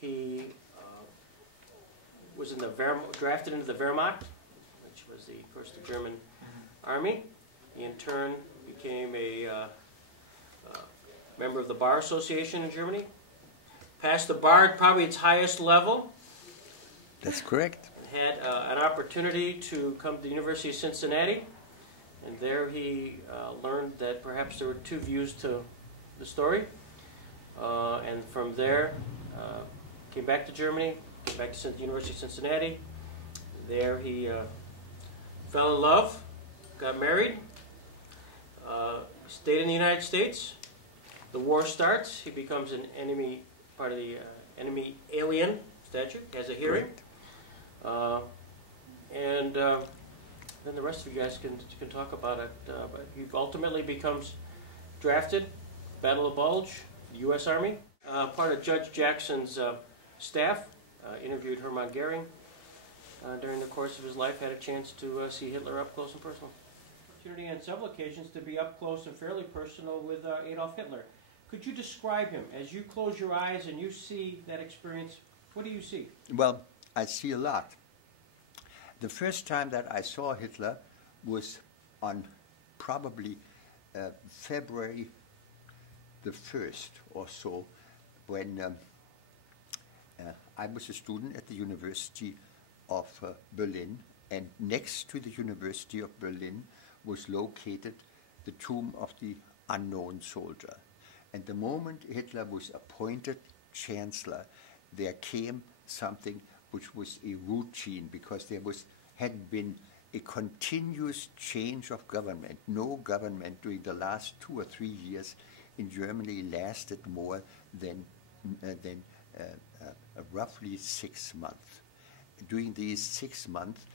He was in the drafted into the Wehrmacht, which was the German army. He in turn became a member of the Bar Association in Germany. Passed the bar at probably its highest level. That's correct. Had an opportunity to come to the University of Cincinnati, and there he learned that perhaps there were two views to the story. And from there, came back to Germany, came back to the University of Cincinnati. There he fell in love, got married, stayed in the United States. The war starts. He becomes an enemy, part of the enemy alien statute, has a hearing. And then the rest of you guys can talk about it. But he ultimately becomes drafted, Battle of Bulge, U.S. Army. Part of Judge Jackson's staff, interviewed Hermann Goering during the course of his life, had a chance to see Hitler up close and personal. Opportunity on several occasions to be up close and fairly personal with Adolf Hitler. Could you describe him? As you close your eyes and you see that experience, what do you see? Well, I see a lot. The first time that I saw Hitler was on probably February the 1st or so, when I was a student at the University of Berlin, and next to the University of Berlin was located the tomb of the unknown soldier. And the moment Hitler was appointed chancellor, there came something which was a routine, because there had been a continuous change of government. No government during the last 2 or 3 years in Germany lasted more than roughly 6 months. During these 6 months,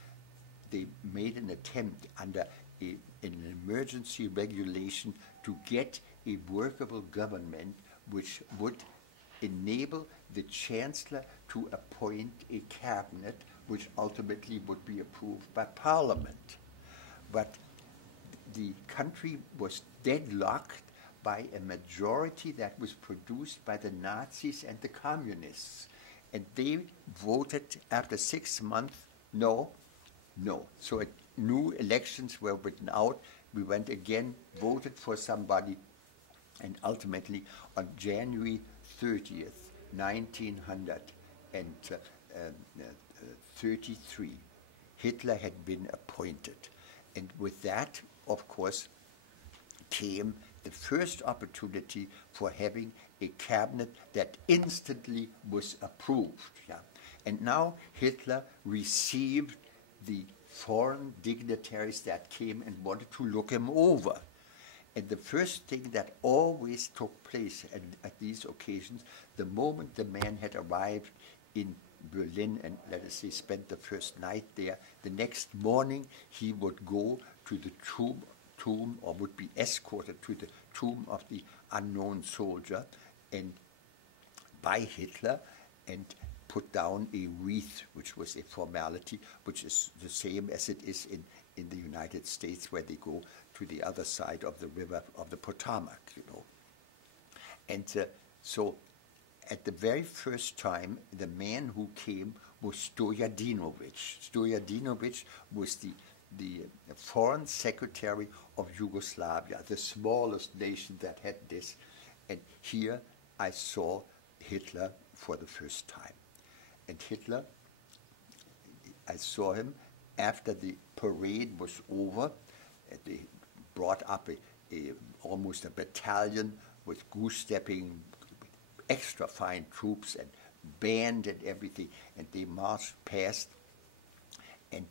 they made an attempt under an emergency regulation to get a workable government which would enable the chancellor to appoint a cabinet which ultimately would be approved by parliament. But the country was deadlocked by a majority that was produced by the Nazis and the communists. And they voted after 6 months, no. So new elections were written out. We went again, voted for somebody, and ultimately on January 30th, 1933, Hitler had been appointed. And with that, of course, came the first opportunity for having a cabinet that instantly was approved. Yeah. And now Hitler received the foreign dignitaries that came and wanted to look him over. And the first thing that always took place at these occasions, the moment the man had arrived in Berlin and, let us say, spent the first night there, the next morning he would go to the tomb, or would be escorted to the tomb of the unknown soldier and by Hitler, and put down a wreath, which was a formality, which is the same as it is in the United States, where they go to the other side of the river of the Potomac, you know. And so at the very first time, the man who came was Stojadinovic. Stojadinovic was the foreign secretary of Yugoslavia, the smallest nation that had this. And here I saw Hitler for the first time. And Hitler, I saw him after the parade was over. They brought up almost a battalion with goose-stepping, extra fine troops and band and everything, and they marched past, and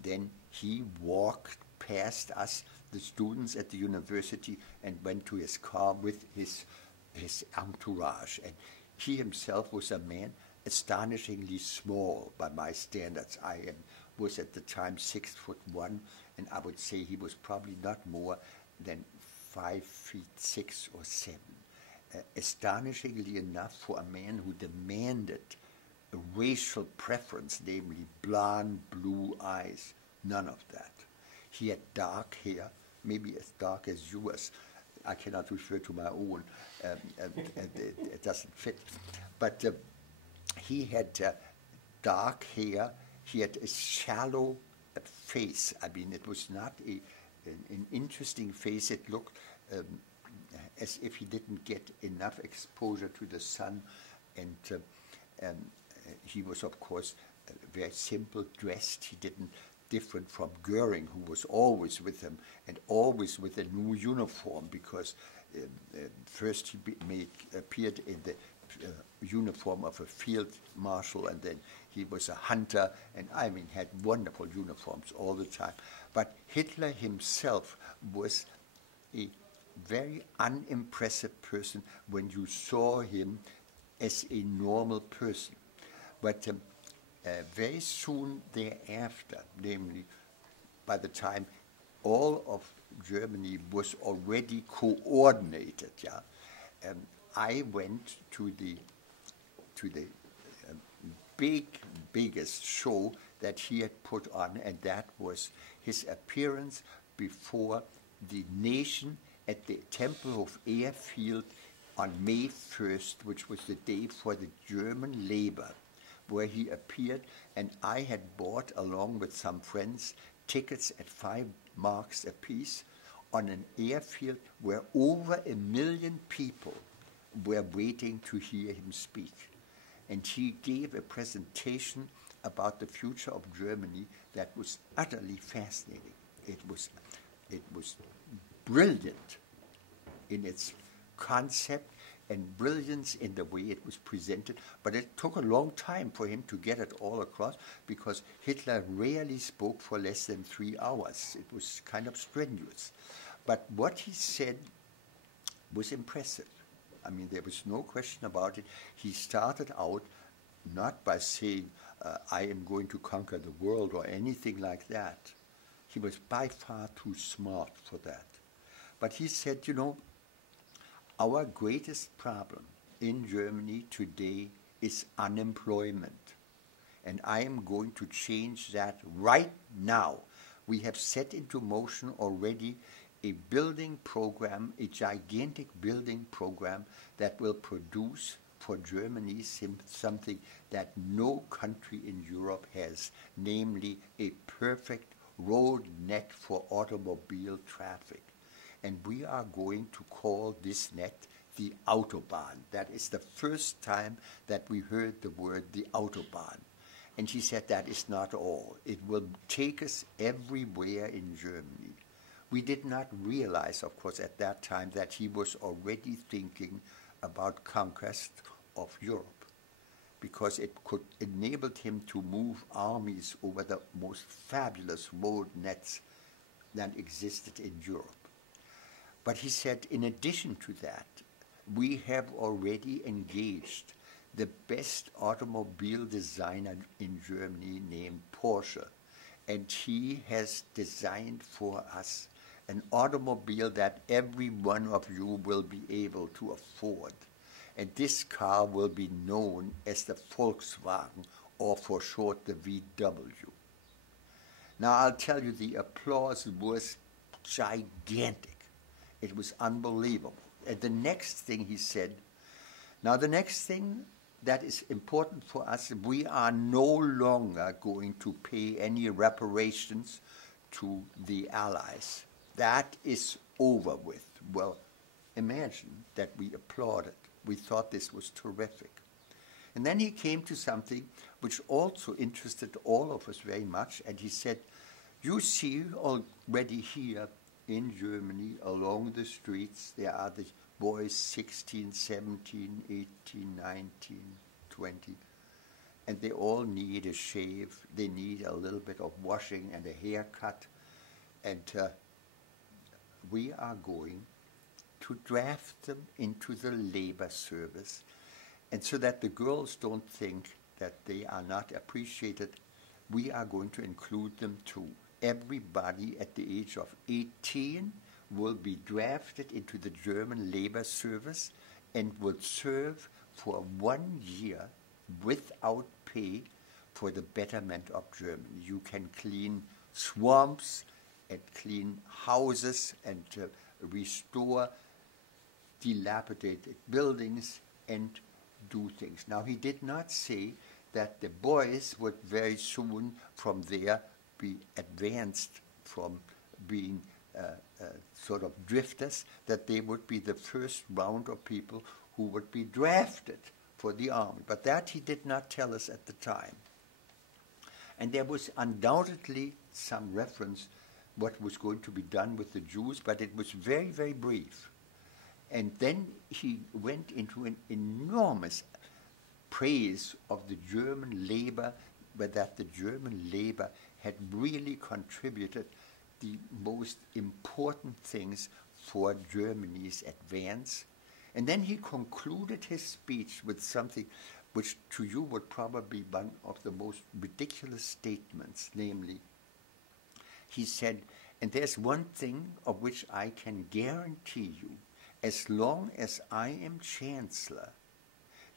then he walked past us, the students at the university, and went to his car with his entourage. And he himself was a man astonishingly small by my standards. I was at the time 6'1", and I would say he was probably not more than 5'6" or 7". Astonishingly enough, for a man who demanded a racial preference, namely blonde, blue eyes, none of that. He had dark hair, maybe as dark as yours. I cannot refer to my own, it doesn't fit. But he had dark hair. He had a shallow face. I mean, it was not an interesting face. It looked as if he didn't get enough exposure to the sun. And he was, of course, very simple dressed. He didn't different from Goering, who was always with him and always with a new uniform, because first he appeared in the uniform of a field marshal, and then he was a hunter, and I mean had wonderful uniforms all the time. But Hitler himself was a very unimpressive person when you saw him as a normal person. But very soon thereafter, namely by the time all of Germany was already coordinated, I went to the biggest show that he had put on, and that was his appearance before the nation at the Tempelhof Airfield on May 1st, which was the day for the German labor, where he appeared, and I had bought, along with some friends, tickets at 5 marks apiece on an airfield where over 1 million people were waiting to hear him speak. And he gave a presentation about the future of Germany that was utterly fascinating. It was brilliant in its concept and brilliance in the way it was presented, but it took a long time for him to get it all across, because Hitler rarely spoke for less than 3 hours. It was kind of strenuous. But what he said was impressive. I mean, there was no question about it. He started out not by saying, I am going to conquer the world or anything like that. He was by far too smart for that. But he said, you know, our greatest problem in Germany today is unemployment. And I am going to change that right now. We have set into motion already a building program, a gigantic building program that will produce for Germany something that no country in Europe has, namely a perfect road net for automobile traffic. And we are going to call this net the Autobahn. That is the first time that we heard the word the Autobahn. And he said that is not all. It will take us everywhere in Germany. We did not realize, of course, at that time that he was already thinking about conquest of Europe, because it could enable him to move armies over the most fabulous road nets that existed in Europe. But he said, in addition to that, we have already engaged the best automobile designer in Germany named Porsche, and he has designed for us an automobile that every one of you will be able to afford. And this car will be known as the Volkswagen, or for short the VW. Now I'll tell you, the applause was gigantic. It was unbelievable. And the next thing he said, now the next thing that is important for us, we are no longer going to pay any reparations to the Allies. That is over with. Well, imagine that we applauded. We thought this was terrific. And then he came to something which also interested all of us very much, and he said, you see already here in Germany, along the streets, there are the boys 16, 17, 18, 19, 20, and they all need a shave. They need a little bit of washing and a haircut, and we are going to draft them into the labor service, and so that the girls don't think that they are not appreciated, we are going to include them too. Everybody at the age of 18 will be drafted into the German labor service and will serve for 1 year without pay for the betterment of Germany. You can clean swamps and clean houses and restore dilapidated buildings and do things. Now, he did not say that the boys would very soon from there be advanced from being sort of drifters, that they would be the first round of people who would be drafted for the army. But that he did not tell us at the time. And there was undoubtedly some reference what was going to be done with the Jews, but it was very, very brief. And then he went into an enormous praise of the German labor, but that the German labor had really contributed the most important things for Germany's advance. And then he concluded his speech with something which to you would probably be one of the most ridiculous statements, namely, he said, and there's one thing of which I can guarantee you, as long as I am Chancellor,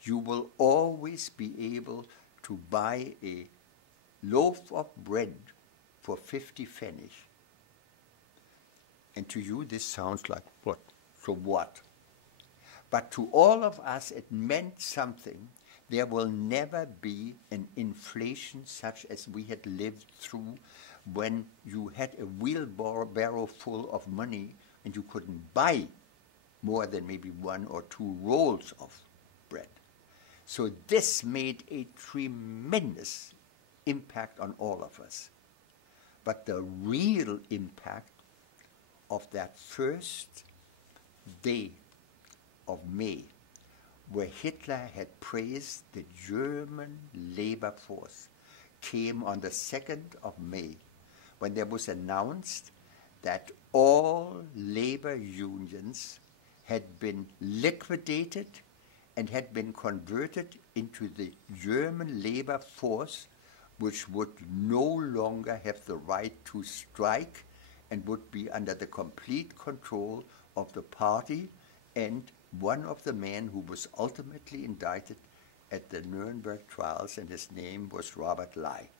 you will always be able to buy a loaf of bread for 50 pfennig. And to you this sounds like, what? So what? But to all of us it meant something. There will never be an inflation such as we had lived through when you had a wheelbarrow full of money and you couldn't buy more than maybe 1 or 2 rolls of bread. So this made a tremendous impact on all of us. But the real impact of that first day of May, where Hitler had praised the German labor force, came on the 2nd of May, when there was announced that all labor unions had been liquidated and had been converted into the German labor force, which would no longer have the right to strike and would be under the complete control of the party and one of the men who was ultimately indicted at the Nuremberg trials, and his name was Robert Ley.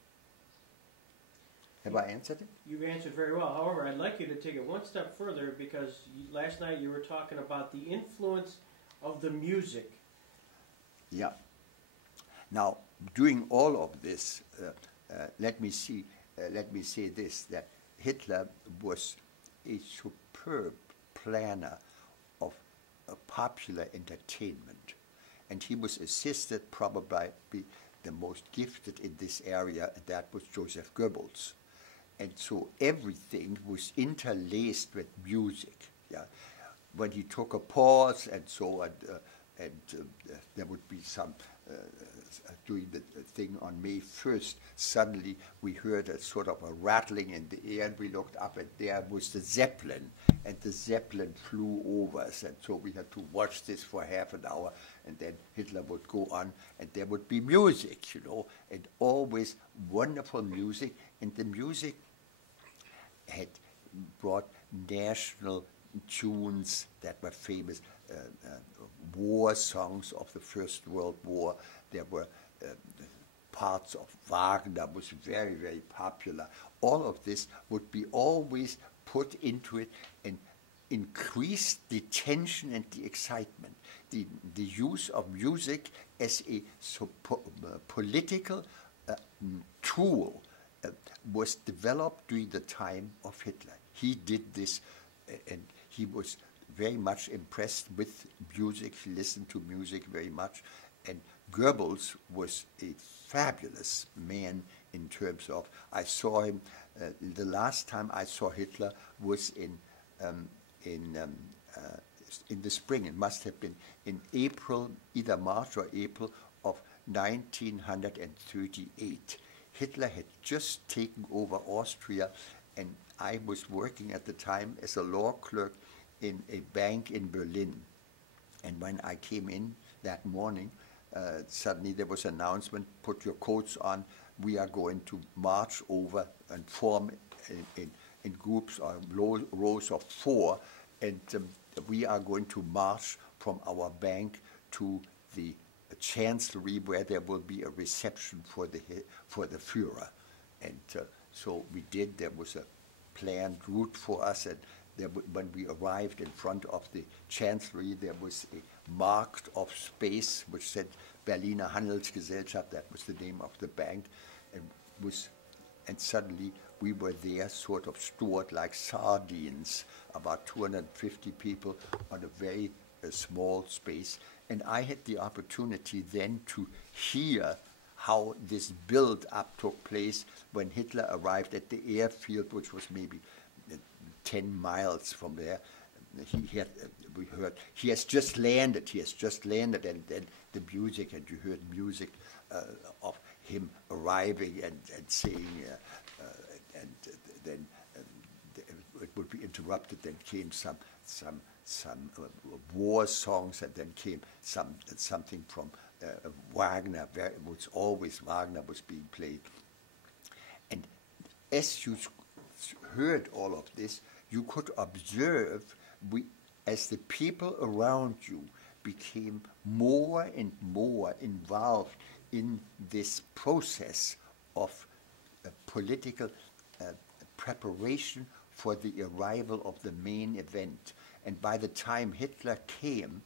Have I answered it? You've answered very well. However, I'd like you to take it one step further, because last night you were talking about the influence of the music. Yeah. Now, during all of this, let me say this, that Hitler was a superb planner of popular entertainment, and he was assisted probably by the most gifted in this area, and that was Joseph Goebbels. And so everything was interlaced with music. Yeah, when he took a pause and so on, there would be some doing the thing on May 1st. Suddenly we heard a sort of a rattling in the air, and we looked up, and there was the Zeppelin, and the Zeppelin flew over us, and so we had to watch this for half an hour, and then Hitler would go on, and there would be music, you know, and always wonderful music, and the music had brought national tunes that were famous, war songs of the First World War. There were parts of Wagner was very, very popular. All of this would be always put into it and increase the tension and the excitement. The use of music as a political tool was developed during the time of Hitler. He did this, and he was very much impressed with music. He listened to music very much, and Goebbels was a fabulous man in terms of, I saw him, the last time I saw Hitler was in the spring. It must have been in April, either March or April of 1938. Hitler had just taken over Austria, and I was working at the time as a law clerk in a bank in Berlin. And when I came in that morning, suddenly there was an announcement, put your coats on, we are going to march over and form in groups or rows of 4, and we are going to march from our bank to the Chancellery, where there will be a reception for the Führer. And so we did. There was a planned route for us, and when we arrived in front of the Chancellery, there was a marked off space which said Berliner Handelsgesellschaft, that was the name of the bank, and suddenly we were there sort of stored like sardines, about 250 people on a very small space. And I had the opportunity then to hear how this build-up took place when Hitler arrived at the airfield, which was maybe 10 miles from there. We heard, he has just landed, and then the music, and you heard music of him arriving and saying, and then it would be interrupted. Then came some war songs, and then came something from Wagner. It was always Wagner was being played. And as you heard all of this, you could observe as the people around you became more and more involved in this process of political preparation for the arrival of the main event. And by the time Hitler came,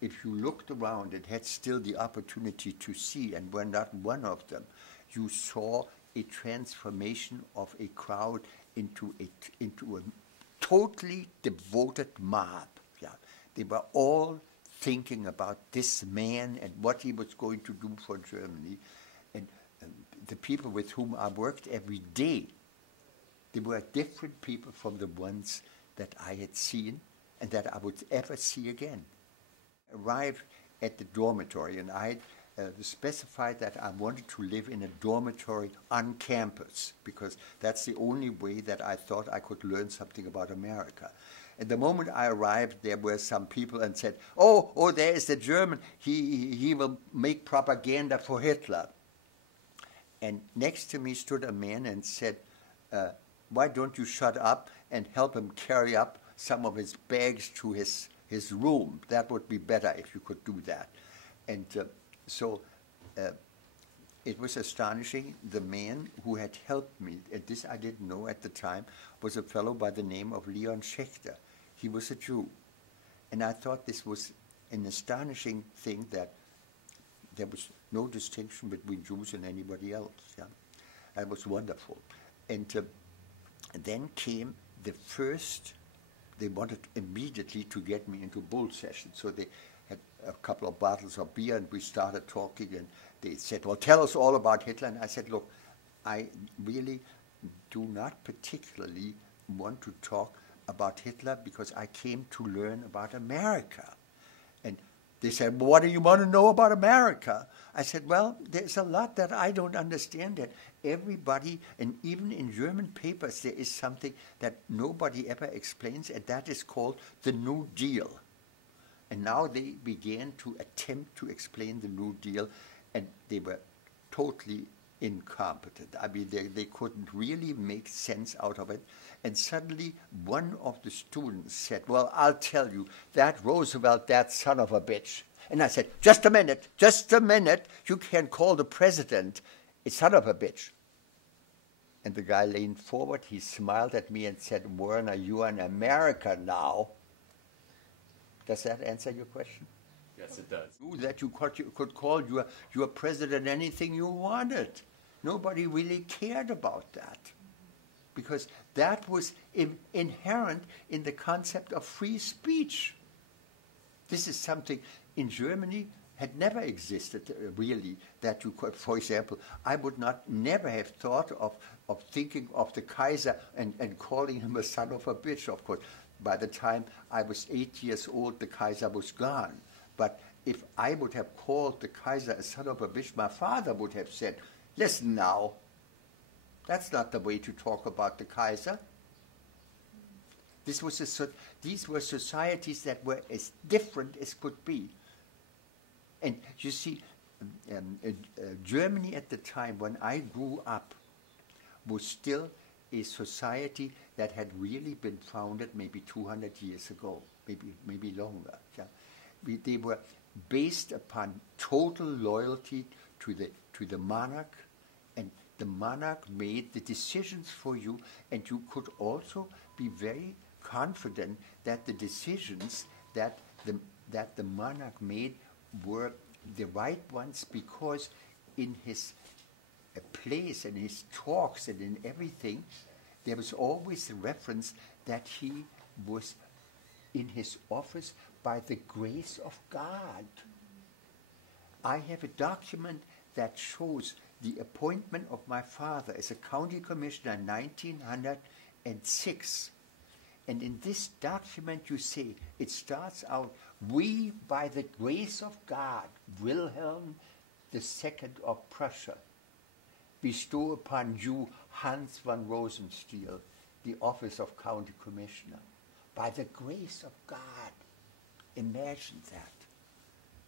if you looked around and had still the opportunity to see, and were not one of them, you saw a transformation of a crowd into a totally devoted mob. Yeah. They were all thinking about this man and what he was going to do for Germany. And the people with whom I worked every day, they were different people from the ones that I had seen and that I would ever see again. Arrived at the dormitory, and I specified that I wanted to live in a dormitory on campus, because that's the only way that I thought I could learn something about America. At the moment I arrived, there were some people and said, oh, there is the German, he will make propaganda for Hitler. And next to me stood a man and said, why don't you shut up and help him carry up some of his bags to his room? That would be better if you could do that. And so it was astonishing. The man who had helped me, and this I didn't know at the time, was a fellow by the name of Leon Schechter. He was a Jew. And I thought this was an astonishing thing, that there was no distinction between Jews and anybody else. Yeah? That was wonderful. And then came the first. They wanted immediately to get me into bull session. So they had a couple of bottles of beer, and we started talking, and they said, well, tell us all about Hitler. And I said, look, I really do not particularly want to talk about Hitler, because I came to learn about America. And they said, well, what do you want to know about America? I said, well, there's a lot that I don't understand. That everybody, and even in German papers, there is something that nobody ever explains, and that is called the New Deal. And now they began to attempt to explain the New Deal, and they were totally incompetent. I mean, they couldn't really make sense out of it. And suddenly one of the students said, well, I'll tell you, that Roosevelt, that son of a bitch. And I said, just a minute, you can call the president a son of a bitch. And the guy leaned forward, he smiled at me and said, Werner, you are in America now. Does that answer your question? Yes, it does. That you could call your president anything you wanted. Nobody really cared about that, because that was inherent in the concept of free speech. This is something in Germany had never existed, really, that you could, for example, I would never have thought of thinking of the Kaiser and calling him a son of a bitch, of course. By the time I was 8 years old, the Kaiser was gone. But if I would have called the Kaiser a son of a bitch, my father would have said, listen now, that's not the way to talk about the Kaiser. These were societies that were as different as could be. And you see, Germany at the time when I grew up was still a society that had really been founded maybe 200 years ago, maybe longer. Yeah? They were based upon total loyalty to the monarch, and the monarch made the decisions for you, and you could also be very confident that the decisions that the monarch made were the right ones, because in his place and his talks and in everything, there was always a reference that he was in his office by the grace of God. I have a document that shows the appointment of my father as a county commissioner in 1906. And in this document you see, it starts out, "We, by the grace of God, Wilhelm II of Prussia, bestow upon you, Hans von Rosenstiel, the office of county commissioner." By the grace of God. Imagine that.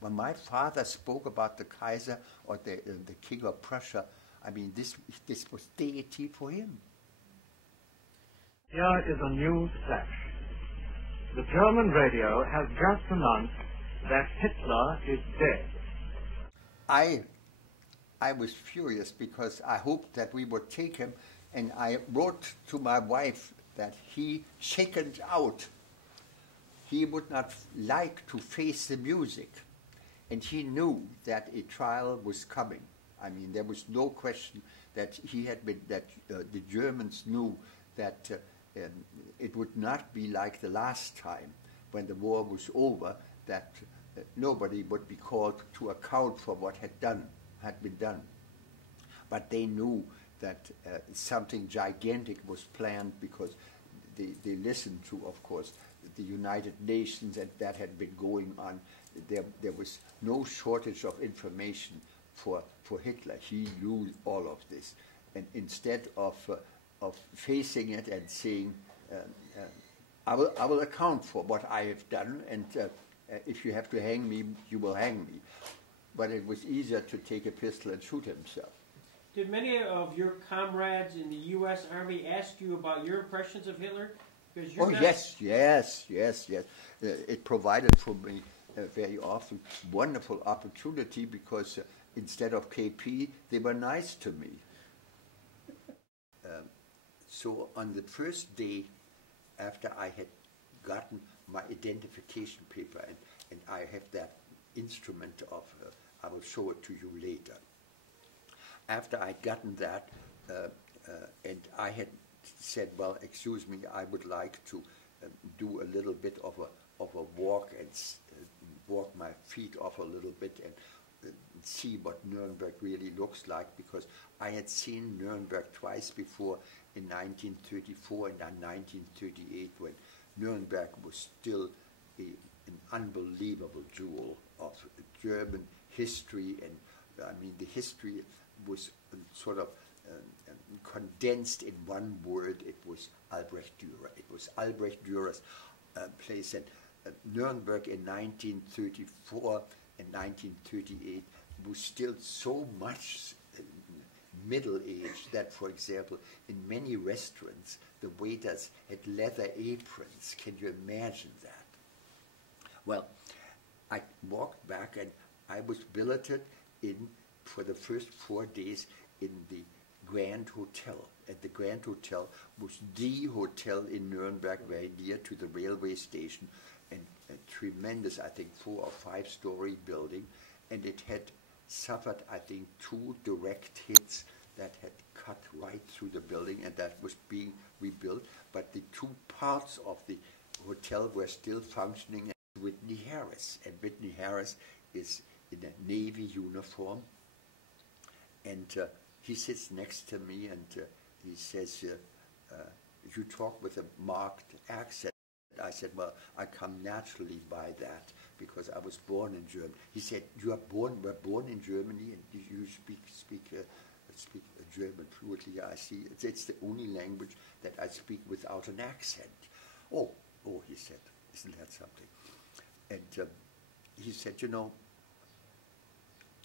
When my father spoke about the Kaiser or the King of Prussia, I mean, this was deity for him. Here is a news flash. The German radio has just announced that Hitler is dead. I was furious because I hoped that we would take him, and I wrote to my wife that he chickened out. He would not like to face the music, and he knew that a trial was coming. I mean, there was no question that he had been, that the Germans knew that it would not be like the last time when the war was over, that nobody would be called to account for what had been done. But they knew that something gigantic was planned, because they listened to, of course, the United Nations, and that had been going on. There was no shortage of information for Hitler. He knew all of this, and instead of facing it and saying, I will account for what I have done, and if you have to hang me, you will hang me. But it was easier to take a pistol and shoot himself. Did many of your comrades in the U.S. Army ask you about your impressions of Hitler? Oh, yes. It provided for me very often wonderful opportunity, because instead of KP, they were nice to me. So on the first day after I had gotten my identification paper, and I have that instrument of, I will show it to you later. After I'd gotten that, and I had said, well, excuse me, I would like to do a little bit of a walk and walk my feet off a little bit and see what Nuremberg really looks like, because I had seen Nuremberg twice before, in 1934 and in 1938, when Nuremberg was still an unbelievable jewel of German history, and I mean the history was sort of condensed in one word. It was Albrecht Dürer. It was Albrecht Dürer's place, and Nuremberg in 1934 and 1938 was still so much middle age that, for example, in many restaurants the waiters had leather aprons. Can you imagine that? Well, I walked back, and I was billeted in for the first 4 days in the Grand Hotel. And the Grand Hotel was the hotel in Nuremberg, very near to the railway station, and a tremendous, I think, 4 or 5 story building, and it had suffered, I think, 2 direct hits that had cut right through the building, and that was being rebuilt, but the 2 parts of the hotel were still functioning. Whitney Harris, and Whitney Harris is in a Navy uniform, and he sits next to me, and he says, you talk with a marked accent. I said, well, I come naturally by that, because I was born in Germany. He said, were born in Germany, and you speak German fluently. Yeah, I see. It's the only language that I speak without an accent. Oh, he said, isn't that something? And he said, you know,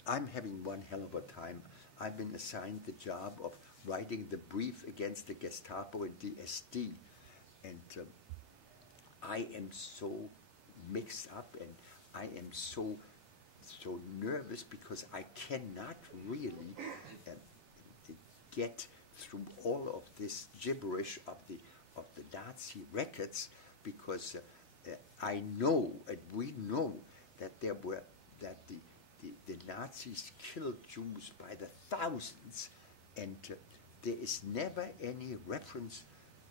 I'm having one hell of a time. I've been assigned the job of writing the brief against the Gestapo and the SD. And I am so mixed up, and I am so nervous, because I cannot really get through all of this gibberish of the Nazi records. because I know, and we know, that the Nazis killed Jews by the thousands, and there is never any reference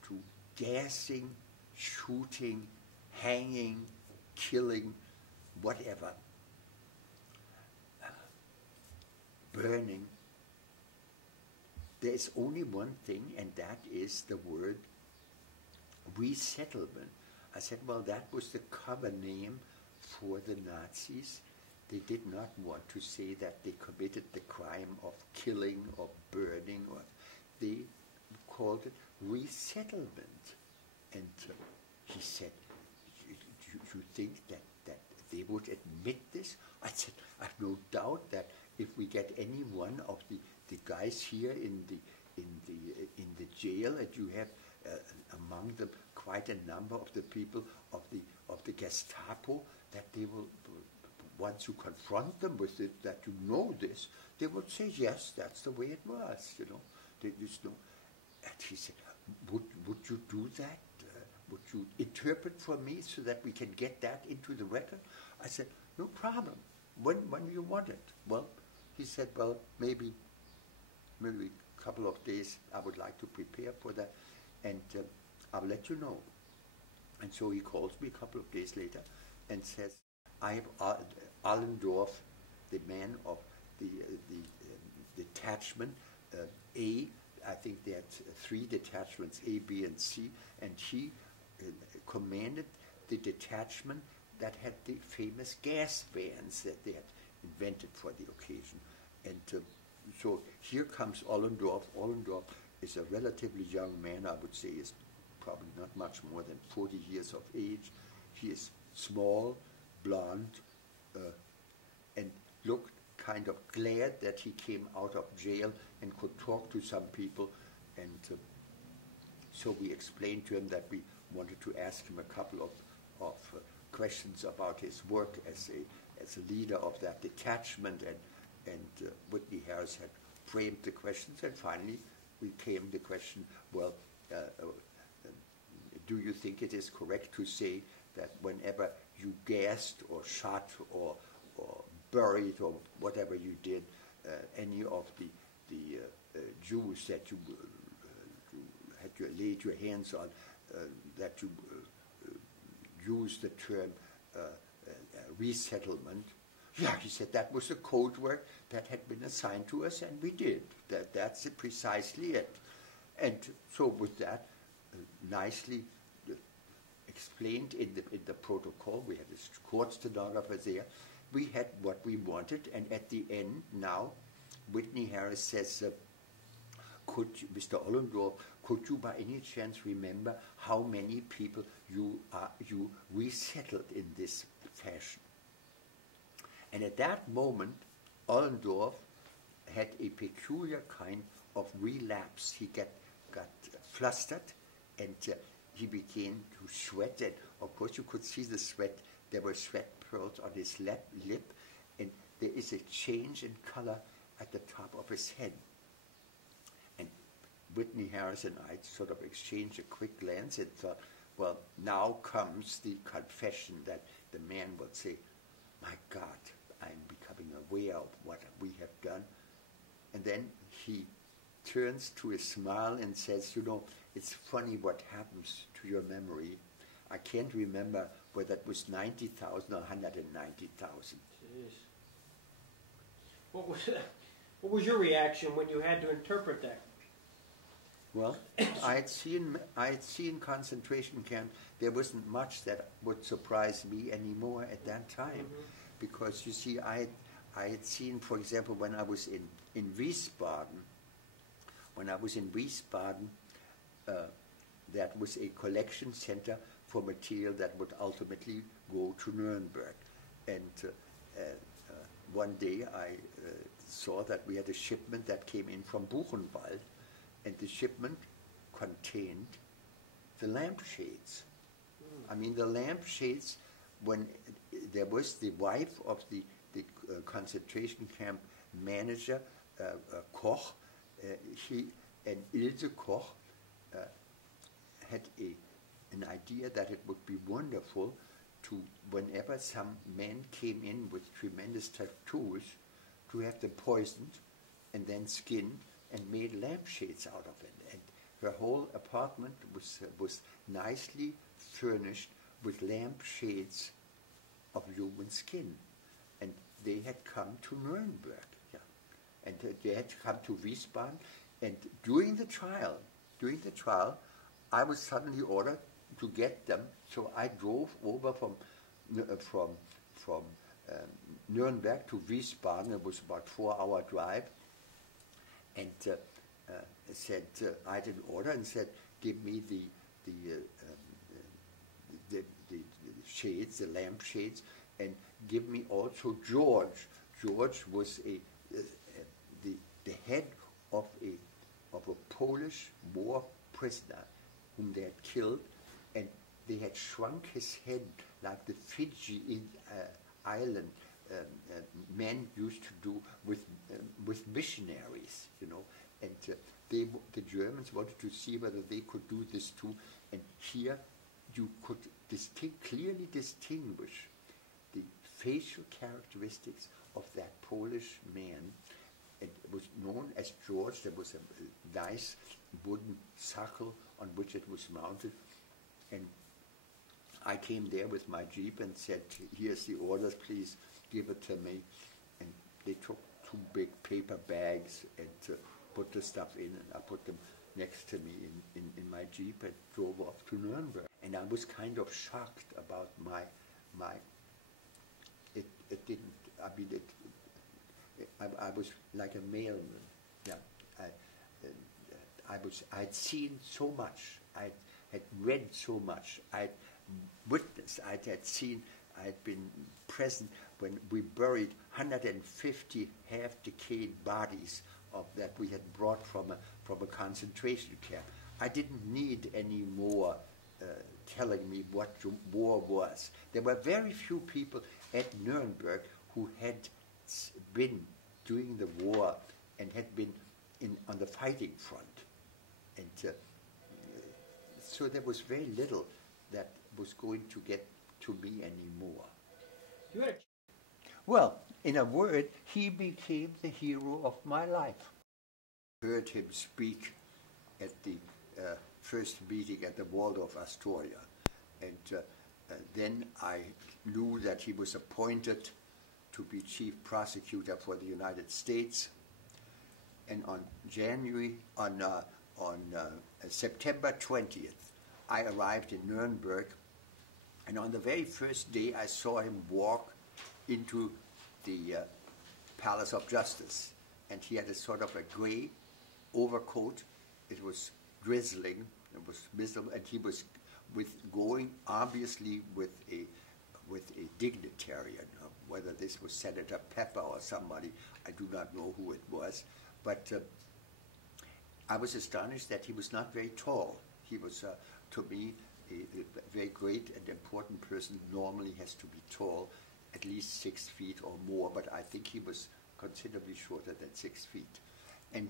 to gassing, shooting, hanging, killing, whatever, burning. There is only one thing, and that is the word resettlement. I said, well, that was the common name for the Nazis. They did not want to say that they committed the crime of killing or burning, or they called it resettlement. And he said, you think that they would admit this? I said, I have no doubt that if we get any one of the guys here in the jail, and you have among them quite a number of the people of the Gestapo, that they will, once you confront them with it, that you know this, they would say, yes, that's the way it was, you know. There is no. And he said, would you do that? Would you interpret for me so that we can get that into the record? I said, no problem. When you want it? Well, he said, well, maybe a couple of days I would like to prepare for that, and I'll let you know. And so he calls me a couple of days later and says, I have Ohlendorf, the man of the detachment A. I think there are 3 detachments, A, B, and C, and he commanded the detachment that had the famous gas vans that they had invented for the occasion. And so here comes Ohlendorf. Ohlendorf is a relatively young man, I would say is probably not much more than 40 years of age. He is small, blonde, and looked kind of glad that he came out of jail and could talk to some people. And so we explained to him that we wanted to ask him a couple of questions about his work as a leader of that detachment, and Whitney Harris had framed the questions, and finally we came the question, well, do you think it is correct to say that whenever you gassed or shot or buried or whatever you did, any of the Jews that you had laid your hands on, that you used the term resettlement? Yeah, he said that was a code word that had been assigned to us, and we did. That's precisely it. And so with that, nicely explained in the protocol, we had this court stenographer there, we had what we wanted, and at the end now, Whitney Harris says, Mr. Ohlendorf, could you by any chance remember how many people you resettled in this fashion? And at that moment, Ohlendorf had a peculiar kind of relapse. He got flustered, and he began to sweat. And of course, you could see the sweat. There were sweat pearls on his lip, and there is a change in color at the top of his head. And Whitney Harris and I sort of exchanged a quick glance and thought, well, now comes the confession that the man would say, my God, I'm becoming aware of what we have done. And then he turns to a smile and says, you know, it's funny what happens to your memory. I can't remember whether it was 90,000 or 190,000. Jeez. What was your reaction when you had to interpret that? Well, I had seen concentration camps. There wasn't much that would surprise me anymore at that time, because you see, I had seen, for example, when I was in Wiesbaden. When I was in Wiesbaden, that was a collection center for material that would ultimately go to Nuremberg. And one day I saw that we had a shipment that came in from Buchenwald, and the shipment contained the lampshades. I mean, the lampshades, when there was the wife of the concentration camp manager, Koch, and Ilse Koch had a an idea that it would be wonderful to, whenever some men came in with tremendous tattoos, to have them poisoned and then skinned and made lampshades out of it. And her whole apartment was nicely furnished with lampshades of human skin. And they had come to Nuremberg, yeah. And they had come to Wiesbaden. And during the trial, I was suddenly ordered to get them. So I drove over from Nuremberg to Wiesbaden. It was about a 4-hour drive. And said, I had an order and said, give me the shades, the lamp shades, and give me also George. George was the head of a Polish war prisoner whom they had killed, and they had shrunk his head like the Fiji island men used to do with missionaries, you know. And the Germans wanted to see whether they could do this too. And here you could clearly distinguish the facial characteristics of that Polish man. It was known as George. There was a nice wooden circle on which it was mounted. And I came there with my Jeep and said, here's the orders, please give it to me. And they took 2 big paper bags and put the stuff in, and I put them next to me in my Jeep and drove off to Nuremberg. And I was kind of shocked about it didn't, I mean, I was like a mailman. Yeah, I'd seen so much, I had read so much, I'd witnessed, I had been present when we buried 150 half-decayed bodies that we had brought from a concentration camp. I didn't need any more telling me what war was. There were very few people at Nuremberg who had been during the war and had been on the fighting front. And so there was very little that was going to get to me anymore. Well, in a word, he became the hero of my life. I heard him speak at the first meeting at the Waldorf Astoria. And then I knew that he was appointed to be chief prosecutor for the United States. And on September 20th, I arrived in Nuremberg. And on the very first day, I saw him walk into the Palace of Justice. And he had a sort of a gray overcoat. It was drizzling, it was miserable, and he was going obviously with a dignitary. Whether this was Senator Pepper or somebody, I do not know who it was. But I was astonished that he was not very tall. He was, to me, a very great and important person. Normally has to be tall, at least 6 feet or more, but I think he was considerably shorter than 6 feet. And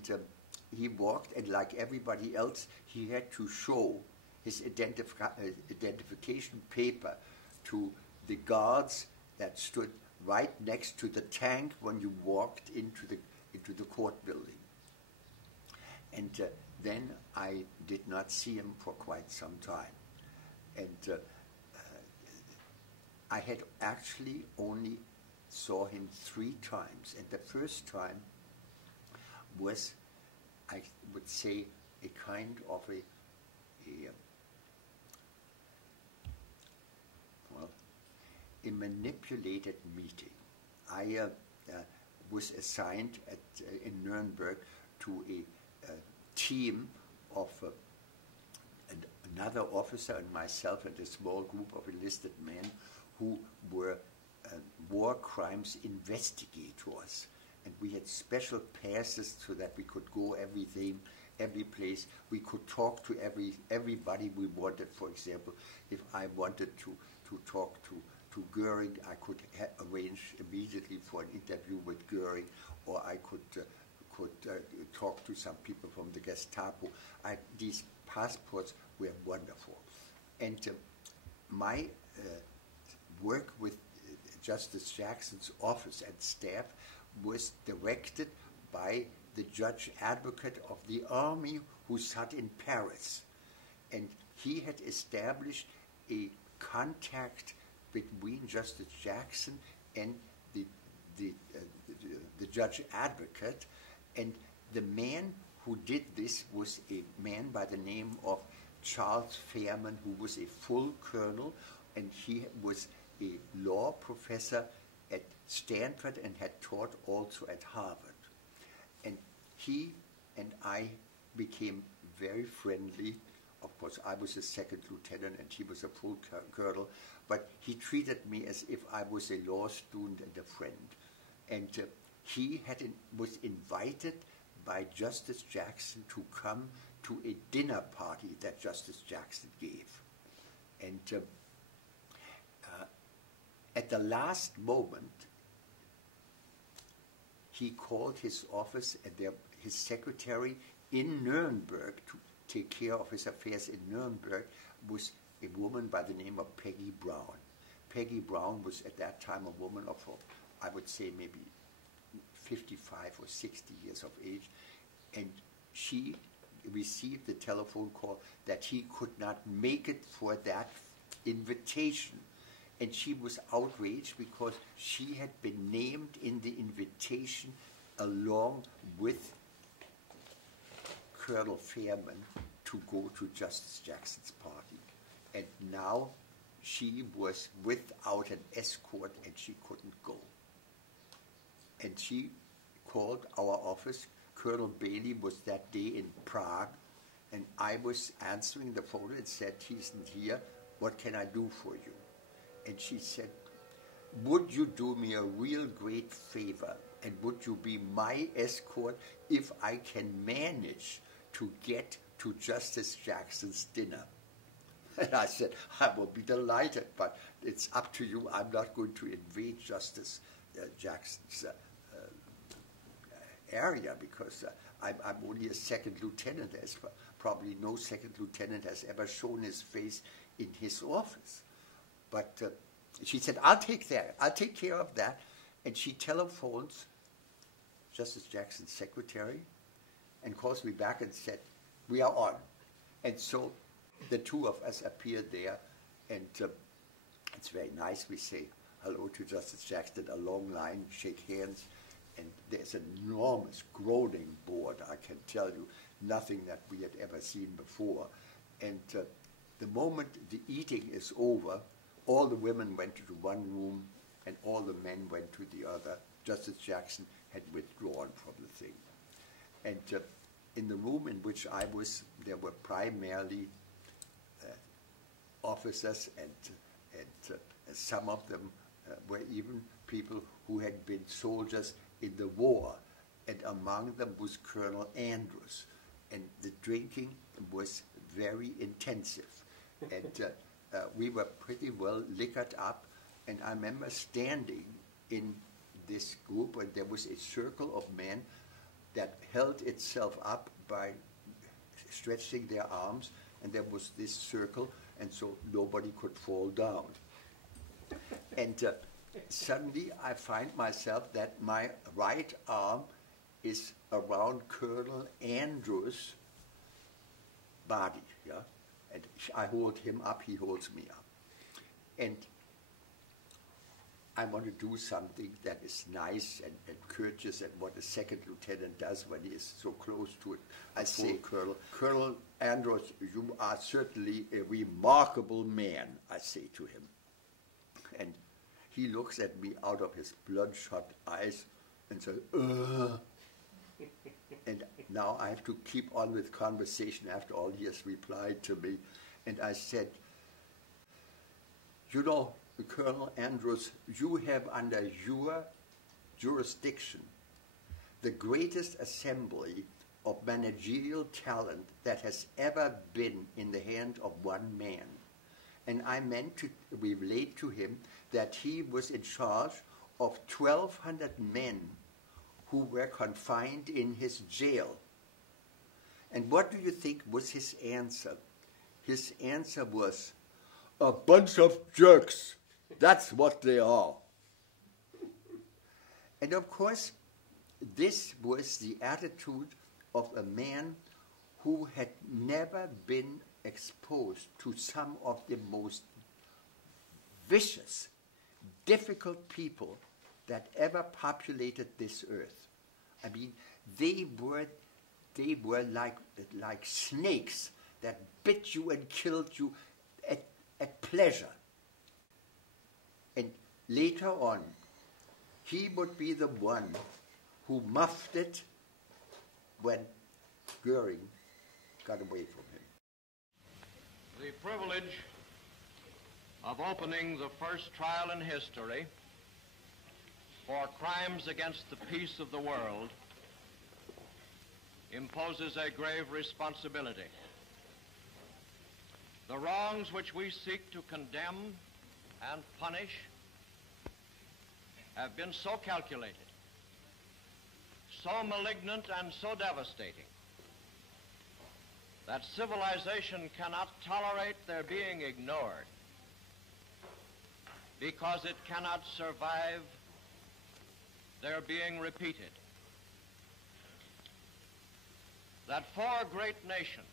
he walked, and like everybody else, he had to show his identification paper to the guards that stood right next to the tank when you walked into the court building. And then I did not see him for quite some time. And I had actually only saw him 3 times. And the first time was, I would say, a kind of a manipulated meeting. I was assigned in Nuremberg to a team of another officer and myself and a small group of enlisted men who were war crimes investigators. And we had special passes so that we could go every place. We could talk to everybody we wanted. For example, if I wanted to talk to Goering, I could arrange immediately for an interview with Goering, or I could talk to some people from the Gestapo. These passports were wonderful. And my work with Justice Jackson's office and staff was directed by the judge advocate of the army who sat in Paris. And he had established a contact between Justice Jackson and the judge advocate. And the man who did this was a man by the name of Charles Fairman, who was a full colonel, and he was a law professor at Stanford and had taught also at Harvard. And he and I became very friendly. Of course, I was a second lieutenant and he was a full colonel, but he treated me as if I was a law student and a friend. And he was invited by Justice Jackson to come to a dinner party that Justice Jackson gave. And at the last moment, he called his office and his secretary in Nuremberg to take care of his affairs in Nuremberg was a woman by the name of Peggy Brown. Peggy Brown was at that time a woman of, I would say, maybe 55 or 60 years of age, and she received the telephone call that he could not make it for that invitation. And she was outraged because she had been named in the invitation along with Colonel Fairman to go to Justice Jackson's party. And now she was without an escort and she couldn't go. And she called our office. Colonel Bailey was that day in Prague, and I was answering the phone and said, "He isn't here. What can I do for you?" And she said, "Would you do me a real great favor, and would you be my escort if I can manage to get to Justice Jackson's dinner?" And I said, "I will be delighted, but it's up to you. I'm not going to invade Justice Jackson's area because I'm only a second lieutenant. There's probably no second lieutenant has ever shown his face in his office." But she said, I'll take care of that. And she telephones Justice Jackson's secretary and calls me back and said, "We are on." And so the two of us appeared there, and it's very nice. We say hello to Justice Jackson, a long line, shake hands, and there's an enormous groaning board, I can tell you, nothing that we had ever seen before. And the moment the eating is over, all the women went to one room and all the men went to the other. Justice Jackson had withdrawn from the thing. And in the room in which I was, there were primarily officers, and some of them were even people who had been soldiers in the war. And among them was Colonel Andrus. And the drinking was very intensive. And we were pretty well liquored up, and I remember standing in this group, and there was a circle of men that held itself up by stretching their arms, and there was this circle, and so nobody could fall down. And suddenly I find myself that my right arm is around Colonel Andrus' body, yeah? And I hold him up, he holds me up. And I want to do something that is nice and courteous, and what a second lieutenant does when he is so close to it. I say, Colonel Andrus, you are certainly a remarkable man, I say to him. And he looks at me out of his bloodshot eyes and says, "Ugh." And now I have to keep on with conversation after all he has replied to me. And I said, "You know, Colonel Andrus, you have under your jurisdiction the greatest assembly of managerial talent that has ever been in the hand of one man." And I meant to relate to him that he was in charge of 1,200 men who were confined in his jail. And what do you think was his answer? His answer was, A bunch of jerks. That's what they are. And of course, this was the attitude of a man who had never been exposed to some of the most vicious, difficult people that ever populated this earth. I mean, they were like snakes that bit you and killed you at pleasure. And later on, he would be the one who muffed it when Goering got away from him. The privilege of opening the first trial in history for crimes against the peace of the world imposes a grave responsibility. The wrongs which we seek to condemn and punish have been so calculated, so malignant and so devastating that civilization cannot tolerate their being ignored because it cannot survive their being repeated. That four great nations,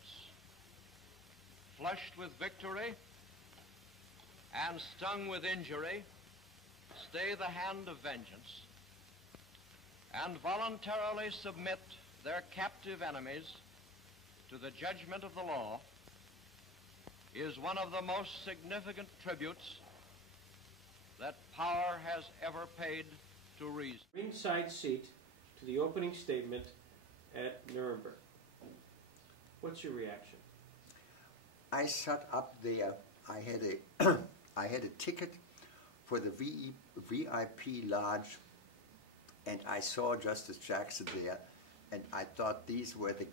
flushed with victory and stung with injury, stay the hand of vengeance and voluntarily submit their captive enemies to the judgment of the law is one of the most significant tributes that power has ever paid to reason. Ringside seat to the opening statement at Nuremberg. What's your reaction? I sat up there. I had a ticket for the VIP lodge, and I saw Justice Jackson there, and I thought this was the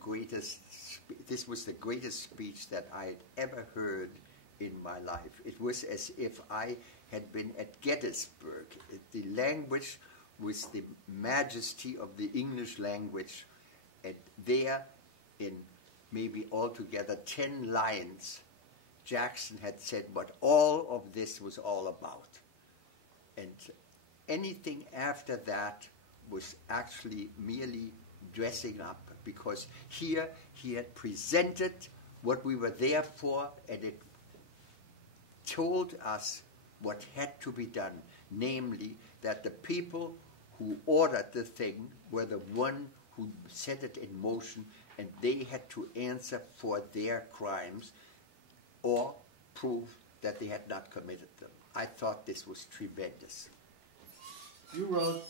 greatest speech that I had ever heard in my life. It was as if I had been at Gettysburg. The language was the majesty of the English language, and there in maybe altogether 10 lines, Jackson had said what all of this was all about. And anything after that was actually merely dressing up, because here he had presented what we were there for, and it told us what had to be done, namely that the people who ordered the thing were the one who set it in motion, and they had to answer for their crimes or prove that they had not committed them. I thought this was tremendous. You wrote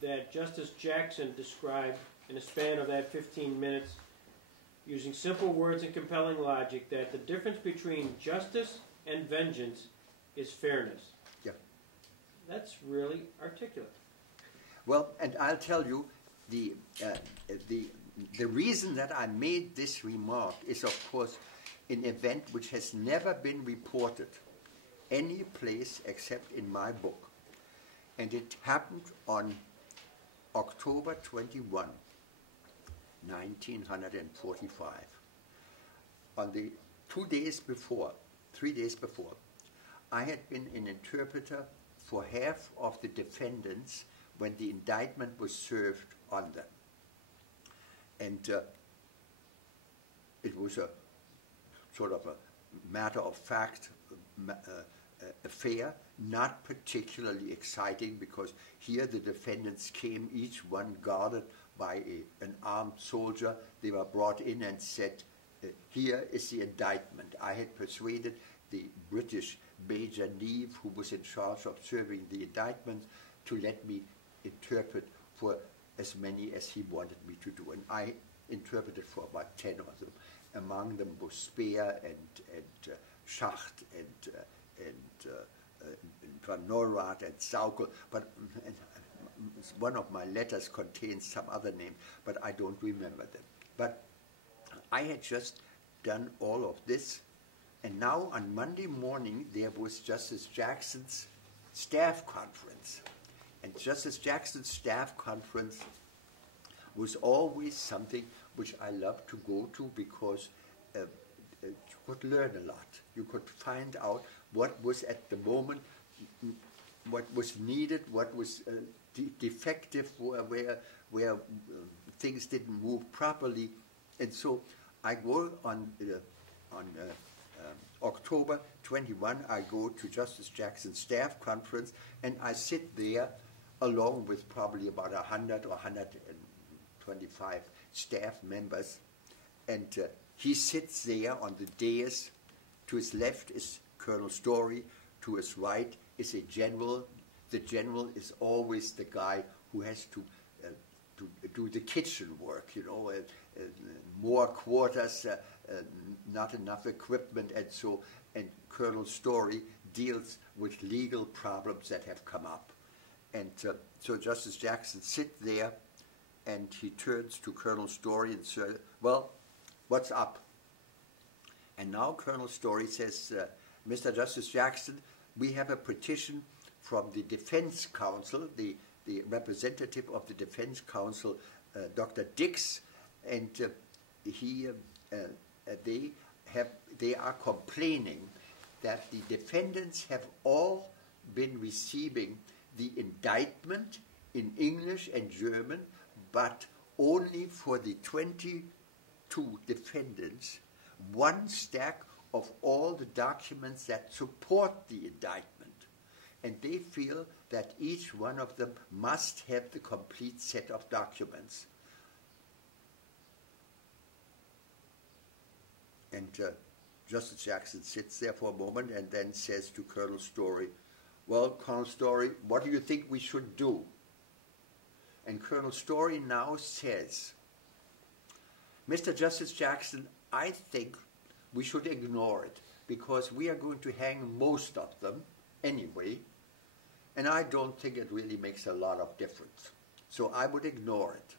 that Justice Jackson described in a span of that 15 minutes, using simple words and compelling logic, that the difference between justice and vengeance is fairness. Yeah. That's really articulate. Well, and I'll tell you, the reason that I made this remark is, of course, an event which has never been reported any place except in my book. And it happened on October 21, 1945. On the 3 days before, I had been an interpreter for half of the defendants when the indictment was served on them. And it was a sort of a matter-of-fact affair, not particularly exciting, because here the defendants came, each one guarded by an armed soldier. They were brought in and said, here is the indictment. I had persuaded the British Major Neve, who was in charge of serving the indictment, to let me interpret for as many as he wanted me to do. And I interpreted for about 10 of them. Among them was Speer and Schacht and Van Norrath and Saukel, but one of my letters contains some other name, but I don't remember them. But I had just done all of this, and now on Monday morning there was Justice Jackson's staff conference. And Justice Jackson's staff conference was always something which I loved to go to, because you could learn a lot. You could find out what was at the moment, what was needed, what was defective, where things didn't move properly. And so I go on October 21, I go to Justice Jackson's staff conference, and I sit there along with probably about 100 or 125 staff members. And he sits there on the dais. To his left is Colonel Story. To his right is a general. The general is always the guy who has to do the kitchen work, you know, more quarters, not enough equipment, and so. And Colonel Story deals with legal problems that have come up. And so Justice Jackson sits there, and he turns to Colonel Story and says, well, what's up? And now Colonel Story says, Mr. Justice Jackson, we have a petition from the Defense Counsel, the representative of the Defense Counsel, Dr. Dix, and they are complaining that the defendants have all been receiving the indictment in English and German, but only for the 22 defendants, one stack of all the documents that support the indictment. And they feel that each one of them must have the complete set of documents. And Justice Jackson sits there for a moment and then says to Colonel Story, well, Colonel Story, what do you think we should do? And Colonel Story now says, Mr. Justice Jackson, I think we should ignore it because we are going to hang most of them anyway, and I don't think it really makes a lot of difference. So I would ignore it.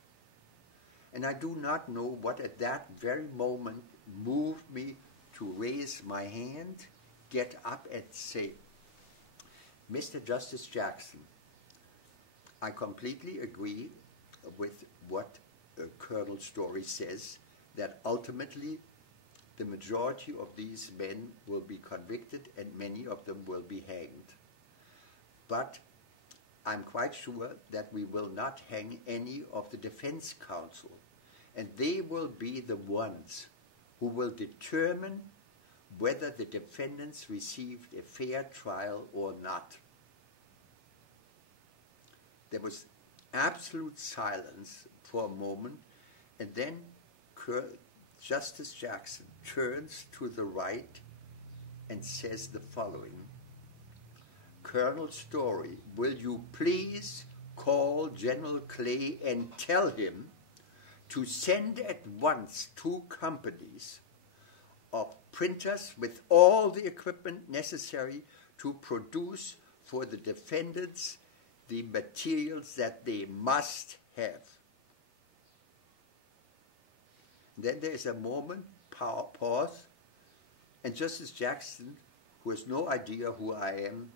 And I do not know what at that very moment moved me to raise my hand, get up and say, Mr. Justice Jackson, I completely agree with what Colonel Story says, that ultimately the majority of these men will be convicted and many of them will be hanged. But I'm quite sure that we will not hang any of the defense counsel, and they will be the ones who will determine whether the defendants received a fair trial or not. There was absolute silence for a moment, and then Justice Jackson turns to the right and says the following, Colonel Story, will you please call General Clay and tell him to send at once 2 companies of printers with all the equipment necessary to produce for the defendants the materials that they must have. Then there is a moment, pause, and Justice Jackson, who has no idea who I am,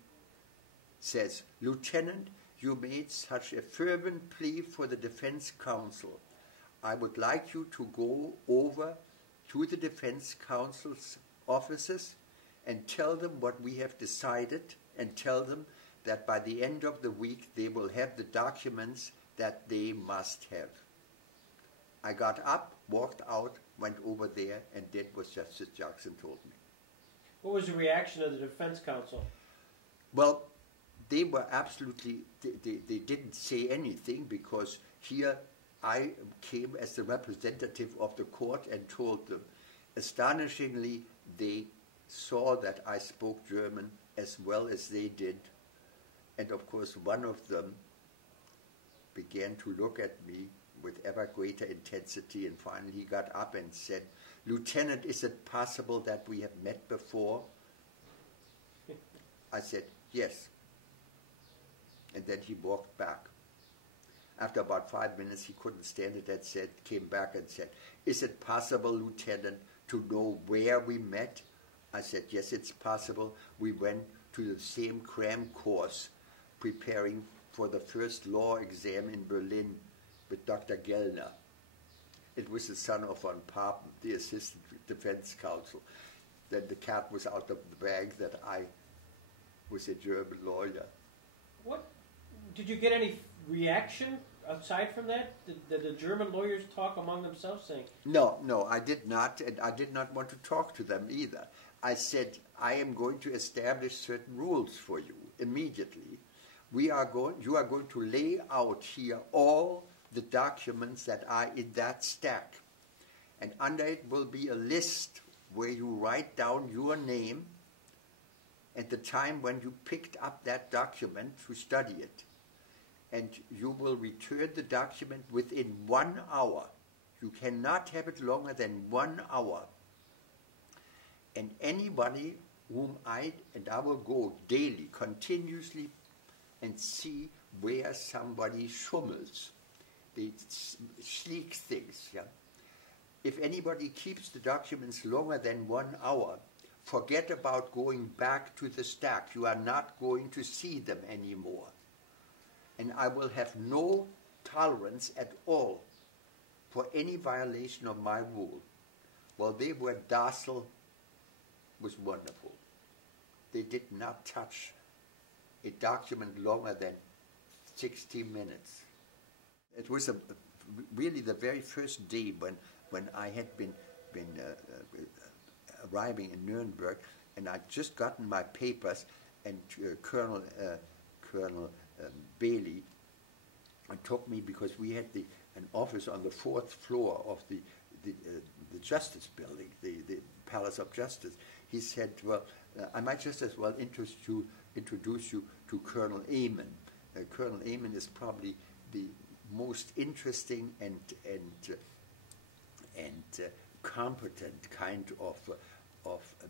says, Lieutenant, you made such a fervent plea for the defense counsel. I would like you to go over to the defense counsel's offices and tell them what we have decided, and tell them that by the end of the week they will have the documents that they must have. I got up, walked out, went over there, and did what Justice Jackson told me. What was the reaction of the defense counsel? Well, they were absolutely, they didn't say anything, because here I came as the representative of the court and told them. Astonishingly, they saw that I spoke German as well as they did. And of course, one of them began to look at me with ever greater intensity, and finally he got up and said, Lieutenant, is it possible that we have met before? I said, yes. And then he walked back. After about 5 minutes, he couldn't stand it and came back and said, is it possible, Lieutenant, to know where we met? I said, yes, it's possible. We went to the same cram course, preparing for the first law exam in Berlin with Dr. Gellner. It was the son of von Papen, the assistant defense counsel. Then the cat was out of the bag that I with a German lawyer. What did you get any reaction aside from that? Did the German lawyers talk among themselves, saying? No, I did not, and I did not want to talk to them either. I said, I am going to establish certain rules for you immediately. You are going to lay out here all the documents that are in that stack, and under it will be a list where you write down your name at the time when you picked up that document to study it. And you will return the document within 1 hour. You cannot have it longer than 1 hour. And anybody whom I will go daily, continuously, and see where somebody schummels. They sleek things. Yeah? If anybody keeps the documents longer than 1 hour, forget about going back to the stack. You are not going to see them anymore. And I will have no tolerance at all for any violation of my rule. Well, they were docile, was wonderful. They did not touch a document longer than 60 minutes. It was really the very first day when I had been arriving in Nuremberg, and I'd just gotten my papers, and Colonel Bailey took me, because we had an office on the 4th floor of the Justice Building, the Palace of Justice. He said, well, I might just as well introduce you to Colonel Amon. Colonel Amon is probably the most interesting and competent kind of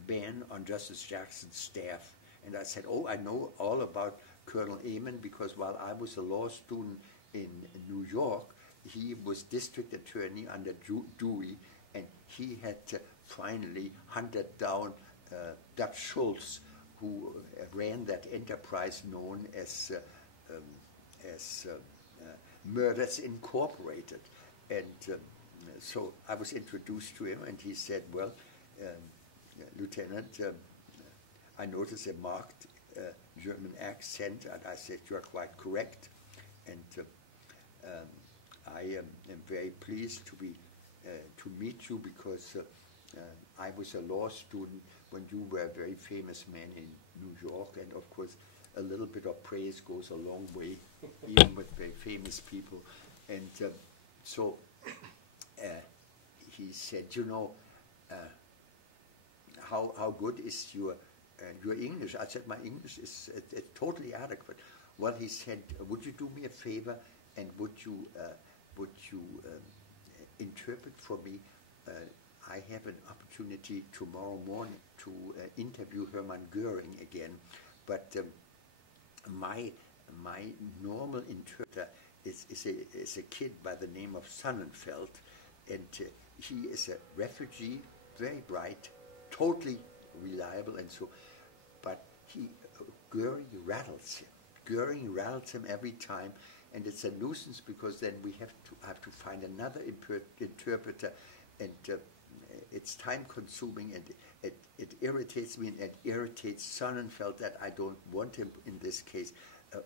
man on Justice Jackson's staff. And I said, oh, I know all about Colonel Amon, because while I was a law student in New York, he was district attorney under Dewey, and he had finally hunted down Dutch Schultz, who ran that enterprise known as Murders Incorporated. And so I was introduced to him, and he said, well, Lieutenant, I noticed a marked German accent, and I said, you are quite correct, and I am very pleased to meet you, because I was a law student when you were a very famous man in New York, and of course a little bit of praise goes a long way, even with very famous people. And so he said, you know, how good is your English? I said, my English is totally adequate. Well, he said, would you do me a favor, and would you interpret for me? I have an opportunity tomorrow morning to interview Hermann Goering again, but my normal interpreter is a kid by the name of Sonnenfeld, and he is a refugee, very bright, totally reliable, and so. But Goering rattles him. Goering rattles him every time, and it's a nuisance, because then we have to find another interpreter, and it's time consuming, and it irritates me, and it irritates Sonnenfeld that I don't want him in this case.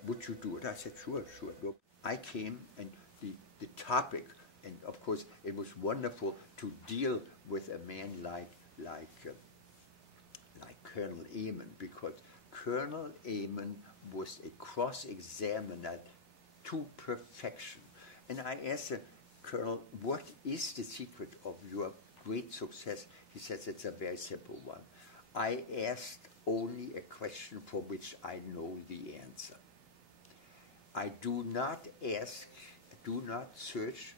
Would you do it? I said, sure. Look, I came, and the topic, and of course it was wonderful to deal with a man like Colonel Amon, because Colonel Amon was a cross-examiner to perfection. And I asked the Colonel, what is the secret of your great success? He says, it's a very simple one. I asked only a question for which I know the answer. I do not ask, do not search.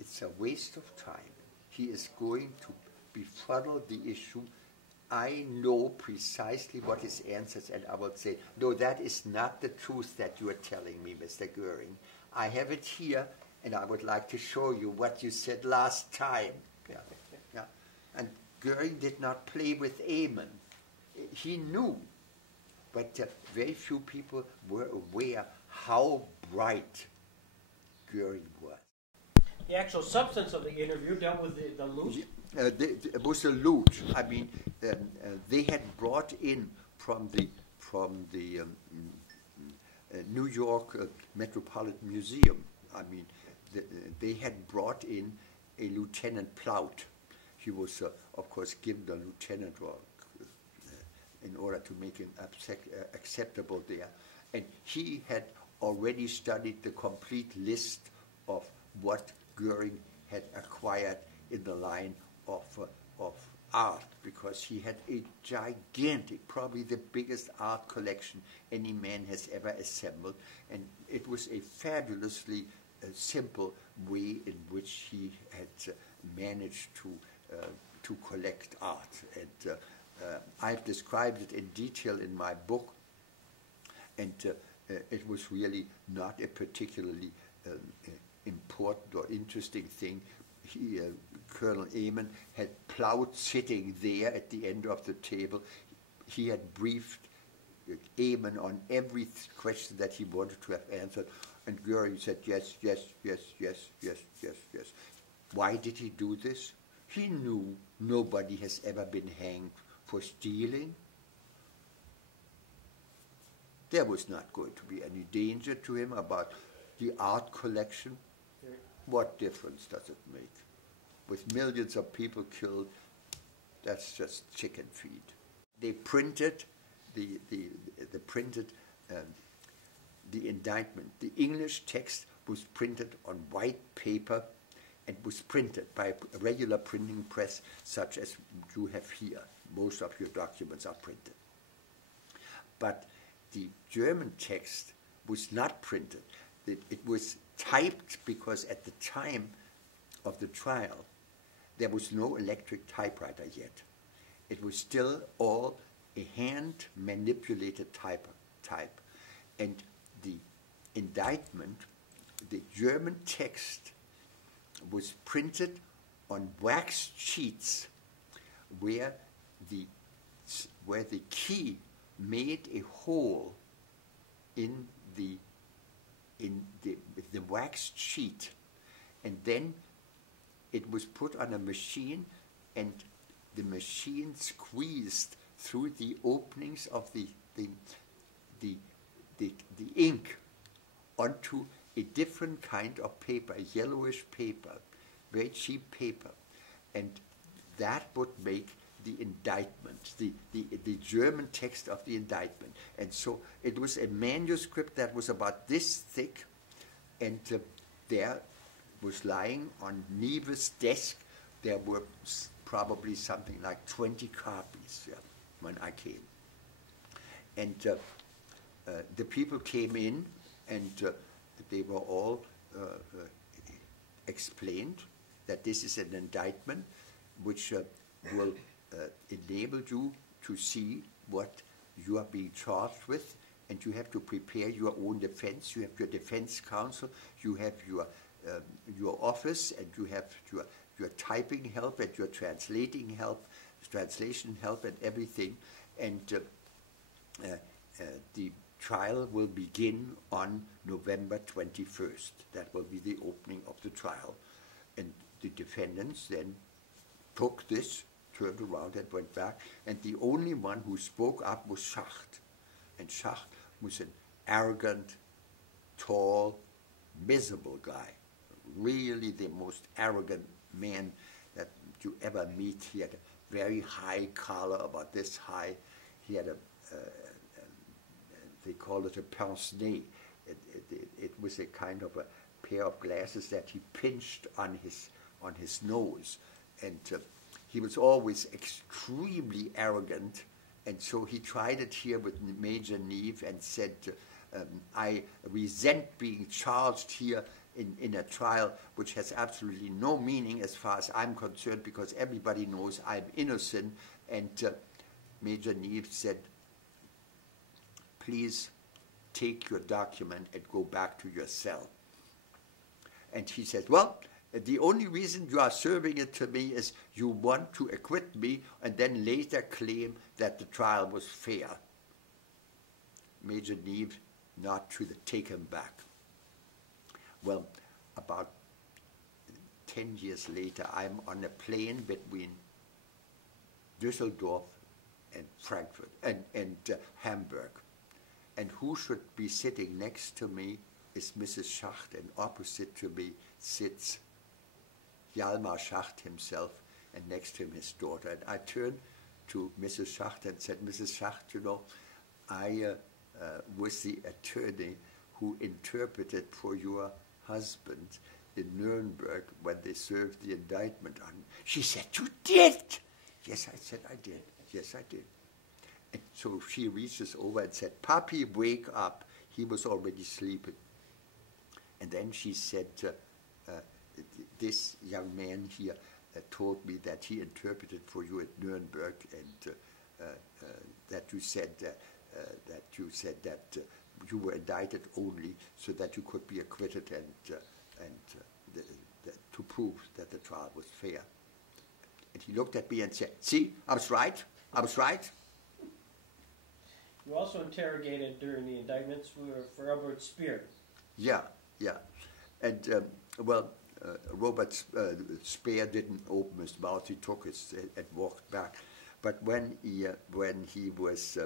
It's a waste of time. He is going to befuddle the issue. I know precisely what his answers, and I will say, no, that is not the truth that you are telling me, Mr. Goering. I have it here, and I would like to show you what you said last time. Yeah. And Goering did not play with Amon. He knew, but very few people were aware how bright Goering was. The actual substance of the interview dealt with the loot? It was a loot. I mean, they had brought in from from the New York Metropolitan Museum. I mean, they had brought in a Lieutenant Plaut. He was, of course, given the lieutenant rank in order to make him acceptable there. And he had already studied the complete list of what Goering had acquired in the line of art, because he had a gigantic, probably the biggest art collection any man has ever assembled, and it was a fabulously simple way in which he had managed to collect art. And I've described it in detail in my book, and it was really not a particularly important or interesting thing. Colonel Eamon had Plaut sitting there at the end of the table. He had briefed Eamon on every question that he wanted to have answered, and Goering said yes, yes, yes, yes, yes, yes, yes. Why did he do this? He knew nobody has ever been hanged for stealing. There was not going to be any danger to him about the art collection. What difference does it make? With millions of people killed, that's just chicken feed. They printed the indictment. The English text was printed on white paper and was printed by a regular printing press such as you have here. Most of your documents are printed. But the German text was not printed. It was typed because at the time of the trial, there was no electric typewriter yet. It was still all a hand-manipulated type. And the indictment, the German text, was printed on wax sheets where the key made a hole in the waxed sheet, and then it was put on a machine, and the machine squeezed through the openings of the ink onto a different kind of paper, yellowish paper, very cheap paper, and that would make the indictment, the German text of the indictment. And so it was a manuscript that was about this thick, and there was lying on Neve's desk. There were probably something like 20 copies when I came. And the people came in, and they were all explained that this is an indictment which will enable you to see what you are being charged with, and you have to prepare your own defense. You have your defense counsel, you have your office, and you have your typing help and your translation help and everything. And the trial will begin on November 21st. That will be the opening of the trial. And the defendants then took this, turned around and went back, and the only one who spoke up was Schacht. And Schacht was an arrogant, tall, miserable guy, really the most arrogant man that you ever meet. He had a very high collar, about this high. He had they call it a pince-nez. It was a kind of a pair of glasses that he pinched on his nose, and he was always extremely arrogant, and so he tried it here with Major Neve and said, I resent being charged here in a trial which has absolutely no meaning as far as I'm concerned, because everybody knows I'm innocent. And Major Neve said, please take your document and go back to your cell. And he said, well, the only reason you are serving it to me is you want to acquit me and then later claim that the trial was fair. Major Neve not to take him back. Well, about 10 years later, I'm on a plane between Düsseldorf Frankfurt and Hamburg. And who should be sitting next to me is Mrs. Schacht, and opposite to me sits Hjalmar Schacht himself, and next to him his daughter. And I turned to Mrs. Schacht and said, Mrs. Schacht, you know, I was the attorney who interpreted for your husband in Nuremberg when they served the indictment on him. She said, you did? Yes, I said, I did. Yes, I did. And so she reaches over and said, Papi, wake up. He was already sleeping. And then she said, this young man here told me that he interpreted for you at Nuremberg, and that you said that you were indicted only so that you could be acquitted and to prove that the trial was fair. And he looked at me and said, see, I was right. I was right. You also interrogated during the indictments for Robert Speer. Yeah. And, Robert Speer didn't open his mouth. He took his and walked back. But when he was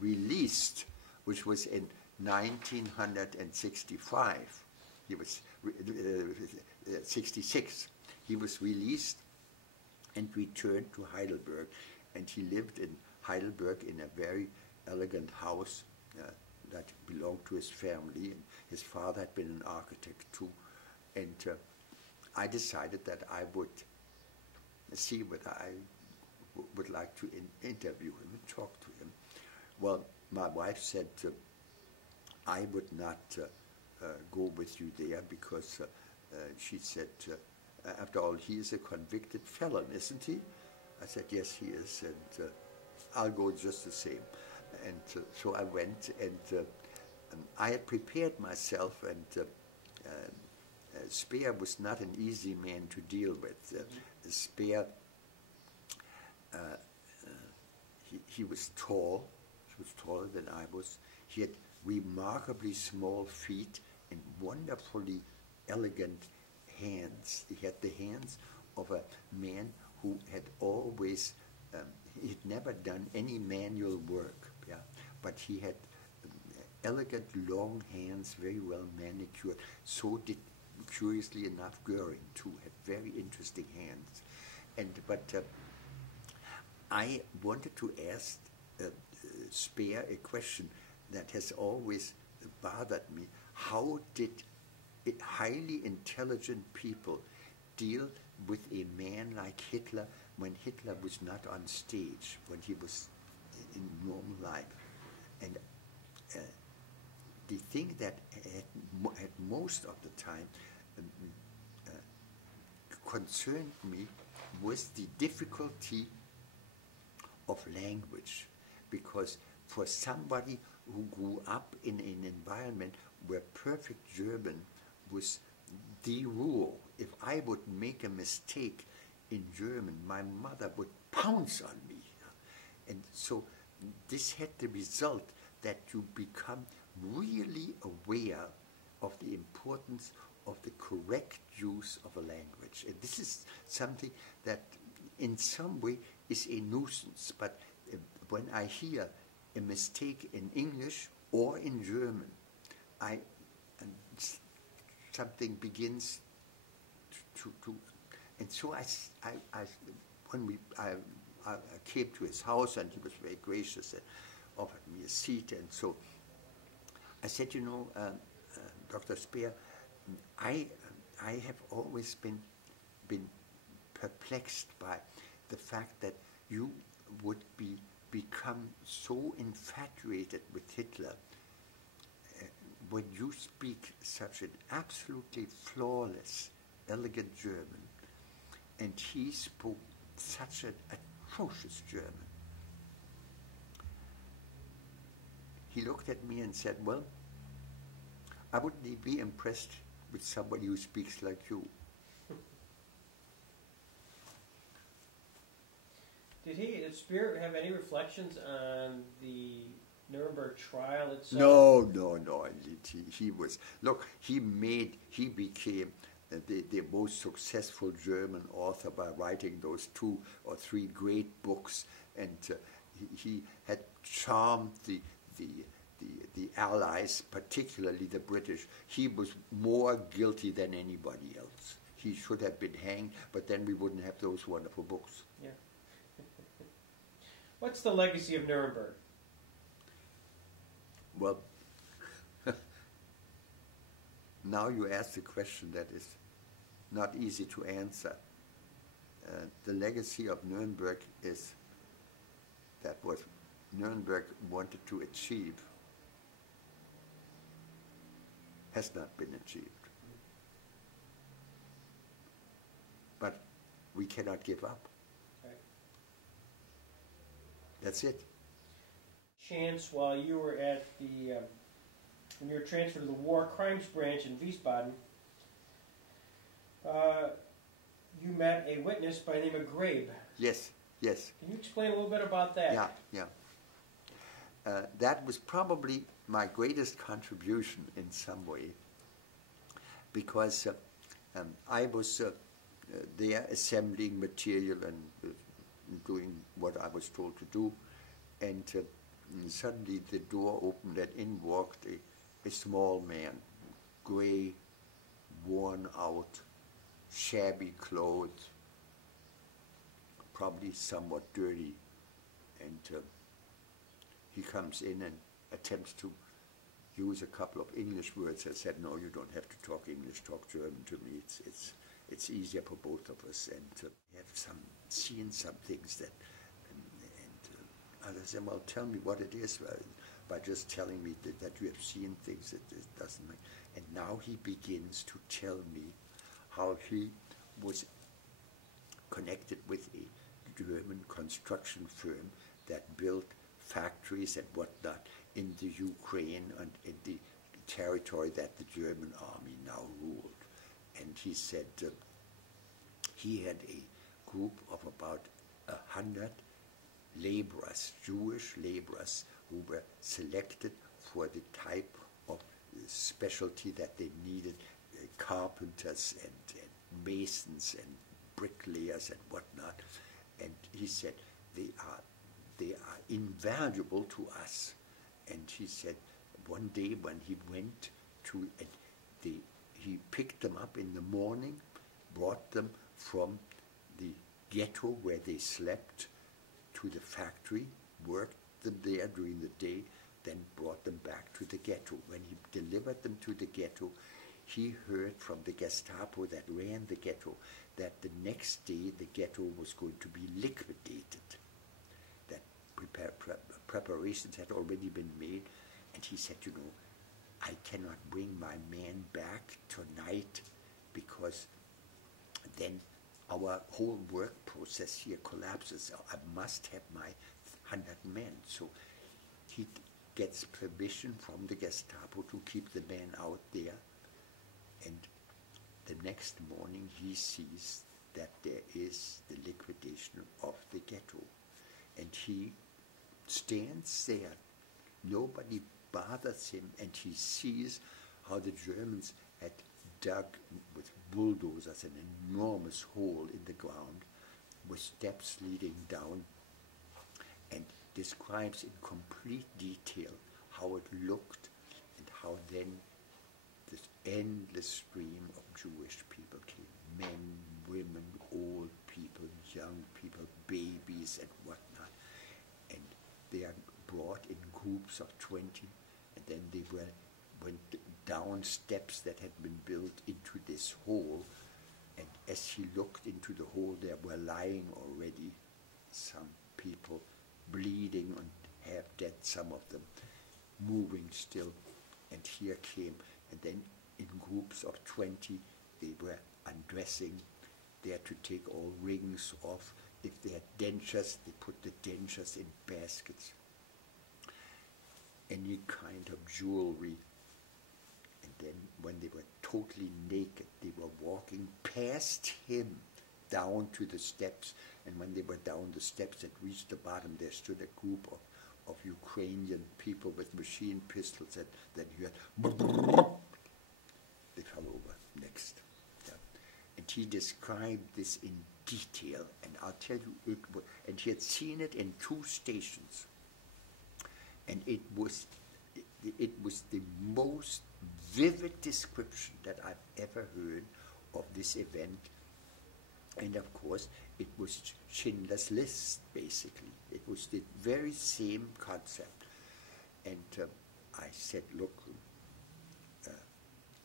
released, which was in 1965, he was 66. He was released and returned to Heidelberg, and he lived in Heidelberg in a very elegant house that belonged to his family, and his father had been an architect too. And I decided that I would see whether I would like to interview him and talk to him. Well, my wife said I would not go with you there because she said, after all, he is a convicted felon, isn't he? I said, yes, he is, and I'll go just the same. And so I went, and I had prepared myself, and Speer was not an easy man to deal with. Speer, he was tall. He was taller than I was. He had remarkably small feet and wonderfully elegant hands. He had the hands of a man who had always, he'd never done any manual work, yeah, but he had elegant long hands, very well manicured. So did, curiously enough, Goering too, had very interesting hands. But I wanted to ask Speer a question that has always bothered me. How did highly intelligent people deal with a man like Hitler when Hitler was not on stage, when he was in normal life? And the thing that had most of the time concerned me was the difficulty of language, because for somebody who grew up in an environment where perfect German was the rule, if I would make a mistake in German, my mother would pounce on me. And so this had the result that you become really aware of the importance of the correct use of a language. And this is something that in some way is a nuisance, but when I hear a mistake in English or in German, something begins to and so I came to his house, and he was very gracious and offered me a seat, and so I said, you know, Dr. Speer, I have always been perplexed by the fact that you would become so infatuated with Hitler when you speak such an absolutely flawless, elegant German, and he spoke such an atrocious German. He looked at me and said, well, I wouldn't be impressed with somebody who speaks like you. Did Speer have any reflections on the Nuremberg trial itself? No. He was, look, he became the most successful German author by writing those 2 or 3 great books, and he had charmed the Allies, particularly the British. He was more guilty than anybody else. He should have been hanged, but then we wouldn't have those wonderful books. Yeah. What's the legacy of Nuremberg? Well, now you ask a question that is not easy to answer. The legacy of Nuremberg is that what Nuremberg wanted to achieve has not been achieved. But we cannot give up. Right. That's it. Chance, while you were at the, when you were transferred to the War Crimes Branch in Wiesbaden, you met a witness by the name of Grabe. Yes, yes. Can you explain a little bit about that? Yeah. That was probably my greatest contribution in some way, because I was there assembling material and doing what I was told to do, and suddenly the door opened and in walked a small man, gray, worn out, shabby clothes, probably somewhat dirty, and he comes in and attempts to use a couple of English words. I said, no, you don't have to talk English, talk German to me. It's easier for both of us, and have seen some things that, and I said, well, tell me what it is, by just telling me that you have seen things that it doesn't make. And now he begins to tell me how he was connected with a German construction firm that built factories and whatnot in the Ukraine and in the territory that the German army now ruled. And he said he had a group of about 100 laborers, Jewish laborers, who were selected for the type of specialty that they needed, carpenters and masons and bricklayers and whatnot. And he said, they are invaluable to us. And he said, one day when he went to, he picked them up in the morning, brought them from the ghetto where they slept to the factory, worked them there during the day, then brought them back to the ghetto. When he delivered them to the ghetto, he heard from the Gestapo that ran the ghetto that the next day the ghetto was going to be liquidated, that preparations had already been made. And he said, you know, I cannot bring my man back tonight because then our whole work process here collapses. I must have my 100 men. So he gets permission from the Gestapo to keep the man out there. And the next morning he sees that there is the liquidation of the ghetto. And he stands there. Nobody bothers him, and he sees how the Germans had dug with bulldozers an enormous hole in the ground with steps leading down, and describes in complete detail how it looked and how then this endless stream of Jewish people came, men, women, old people, young people, babies and whatnot, and they are brought in groups of 20, and then they went down steps that had been built into this hole, and as he looked into the hole there were lying already some people bleeding and half dead, some of them moving still, and here came, and then in groups of 20 they were undressing. They had to take all rings off. If they had dentures, they put the dentures in baskets. Any kind of jewelry. And then when they were totally naked, they were walking past him down to the steps. And when they were down the steps and reached the bottom, there stood a group of Ukrainian people with machine pistols, and then you had, they fell over next. Yeah. he described this in detail, and I'll tell you, and he had seen it in 2 stations, and it was the most vivid description that I've ever heard of this event. And of course, it was Schindler's List, basically. It was the very same concept. And I said, look,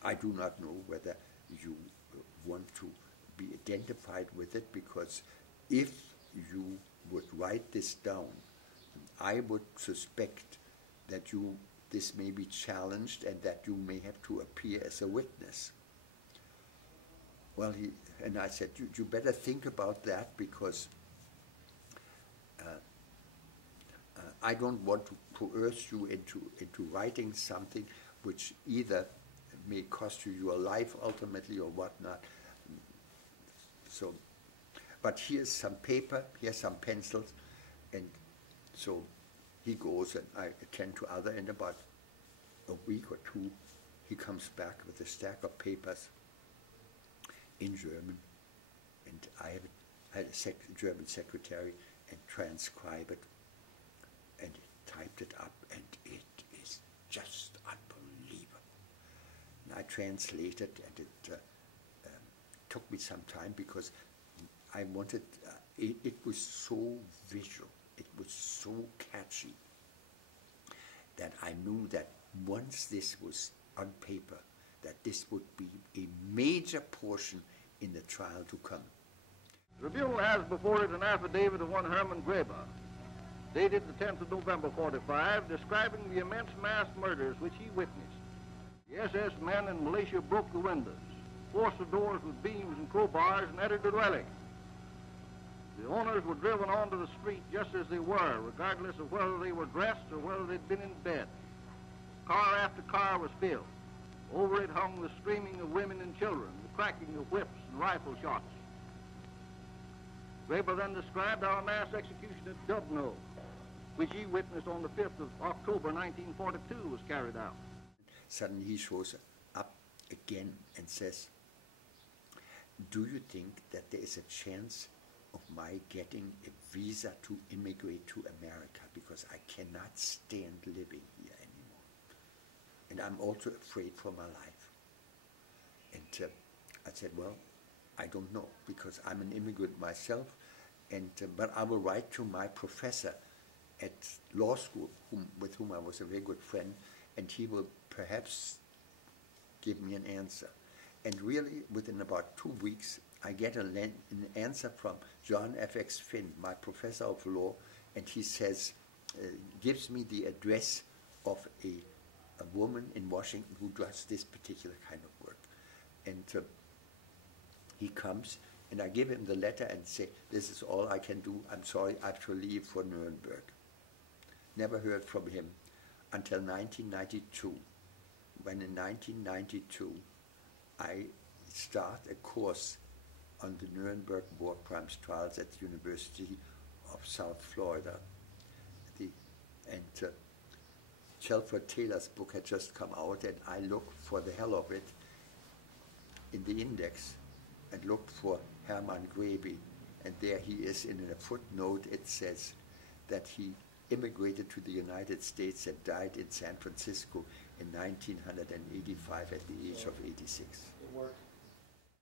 I do not know whether you want to be identified with it, because if you would write this down, I would suspect that this may be challenged and that you may have to appear as a witness. Well, and I said, you better think about that, because I don't want to coerce you into writing something which either may cost you your life ultimately or whatnot. So, but here's some paper, here's some pencils, and so he goes, and I attend to other, and about a week or 2, he comes back with a stack of papers in German, and I had a German secretary and transcribe it, and typed it up, and it is just unbelievable. And I translated, and it took me some time, because I wanted, it was so visual, it was so catchy, that I knew that once this was on paper, that this would be a major portion in the trial to come. The Tribunal has before it an affidavit of one Hermann Goering, dated the 10th of November, 45, describing the immense mass murders which he witnessed. The SS men in militia broke the windows, forced the doors with beams and crowbars, and entered the dwelling. The owners were driven onto the street just as they were, regardless of whether they were dressed or whether they'd been in bed. Car after car was filled. Over it hung the screaming of women and children, the cracking of whips and rifle shots. Weber then described our mass execution at Dubno, which he witnessed on the 5th of October 1942 was carried out. Suddenly he shows up again and says, do you think that there is a chance of my getting a visa to immigrate to America, because I cannot stand living here anymore, and I'm also afraid for my life? And I said, well, I don't know, because I'm an immigrant myself, and but I will write to my professor at law school, with whom I was a very good friend, and he will perhaps give me an answer. And really, within about 2 weeks, I get an answer from John F.X. Finn, my professor of law, and he says, gives me the address of a woman in Washington who does this particular kind of work. And he comes, and I give him the letter and say, this is all I can do. I'm sorry, I have to leave for Nuremberg. Never heard from him until 1992, when in 1992 I start a course on the Nuremberg war crimes trials at the University of South Florida. And Shelford Taylor's book had just come out, and I looked for the hell of it in the index and looked for Hermann Goering, and there he is. In a footnote it says that he immigrated to the United States and died in San Francisco in 1985 at the age of 86. It worked.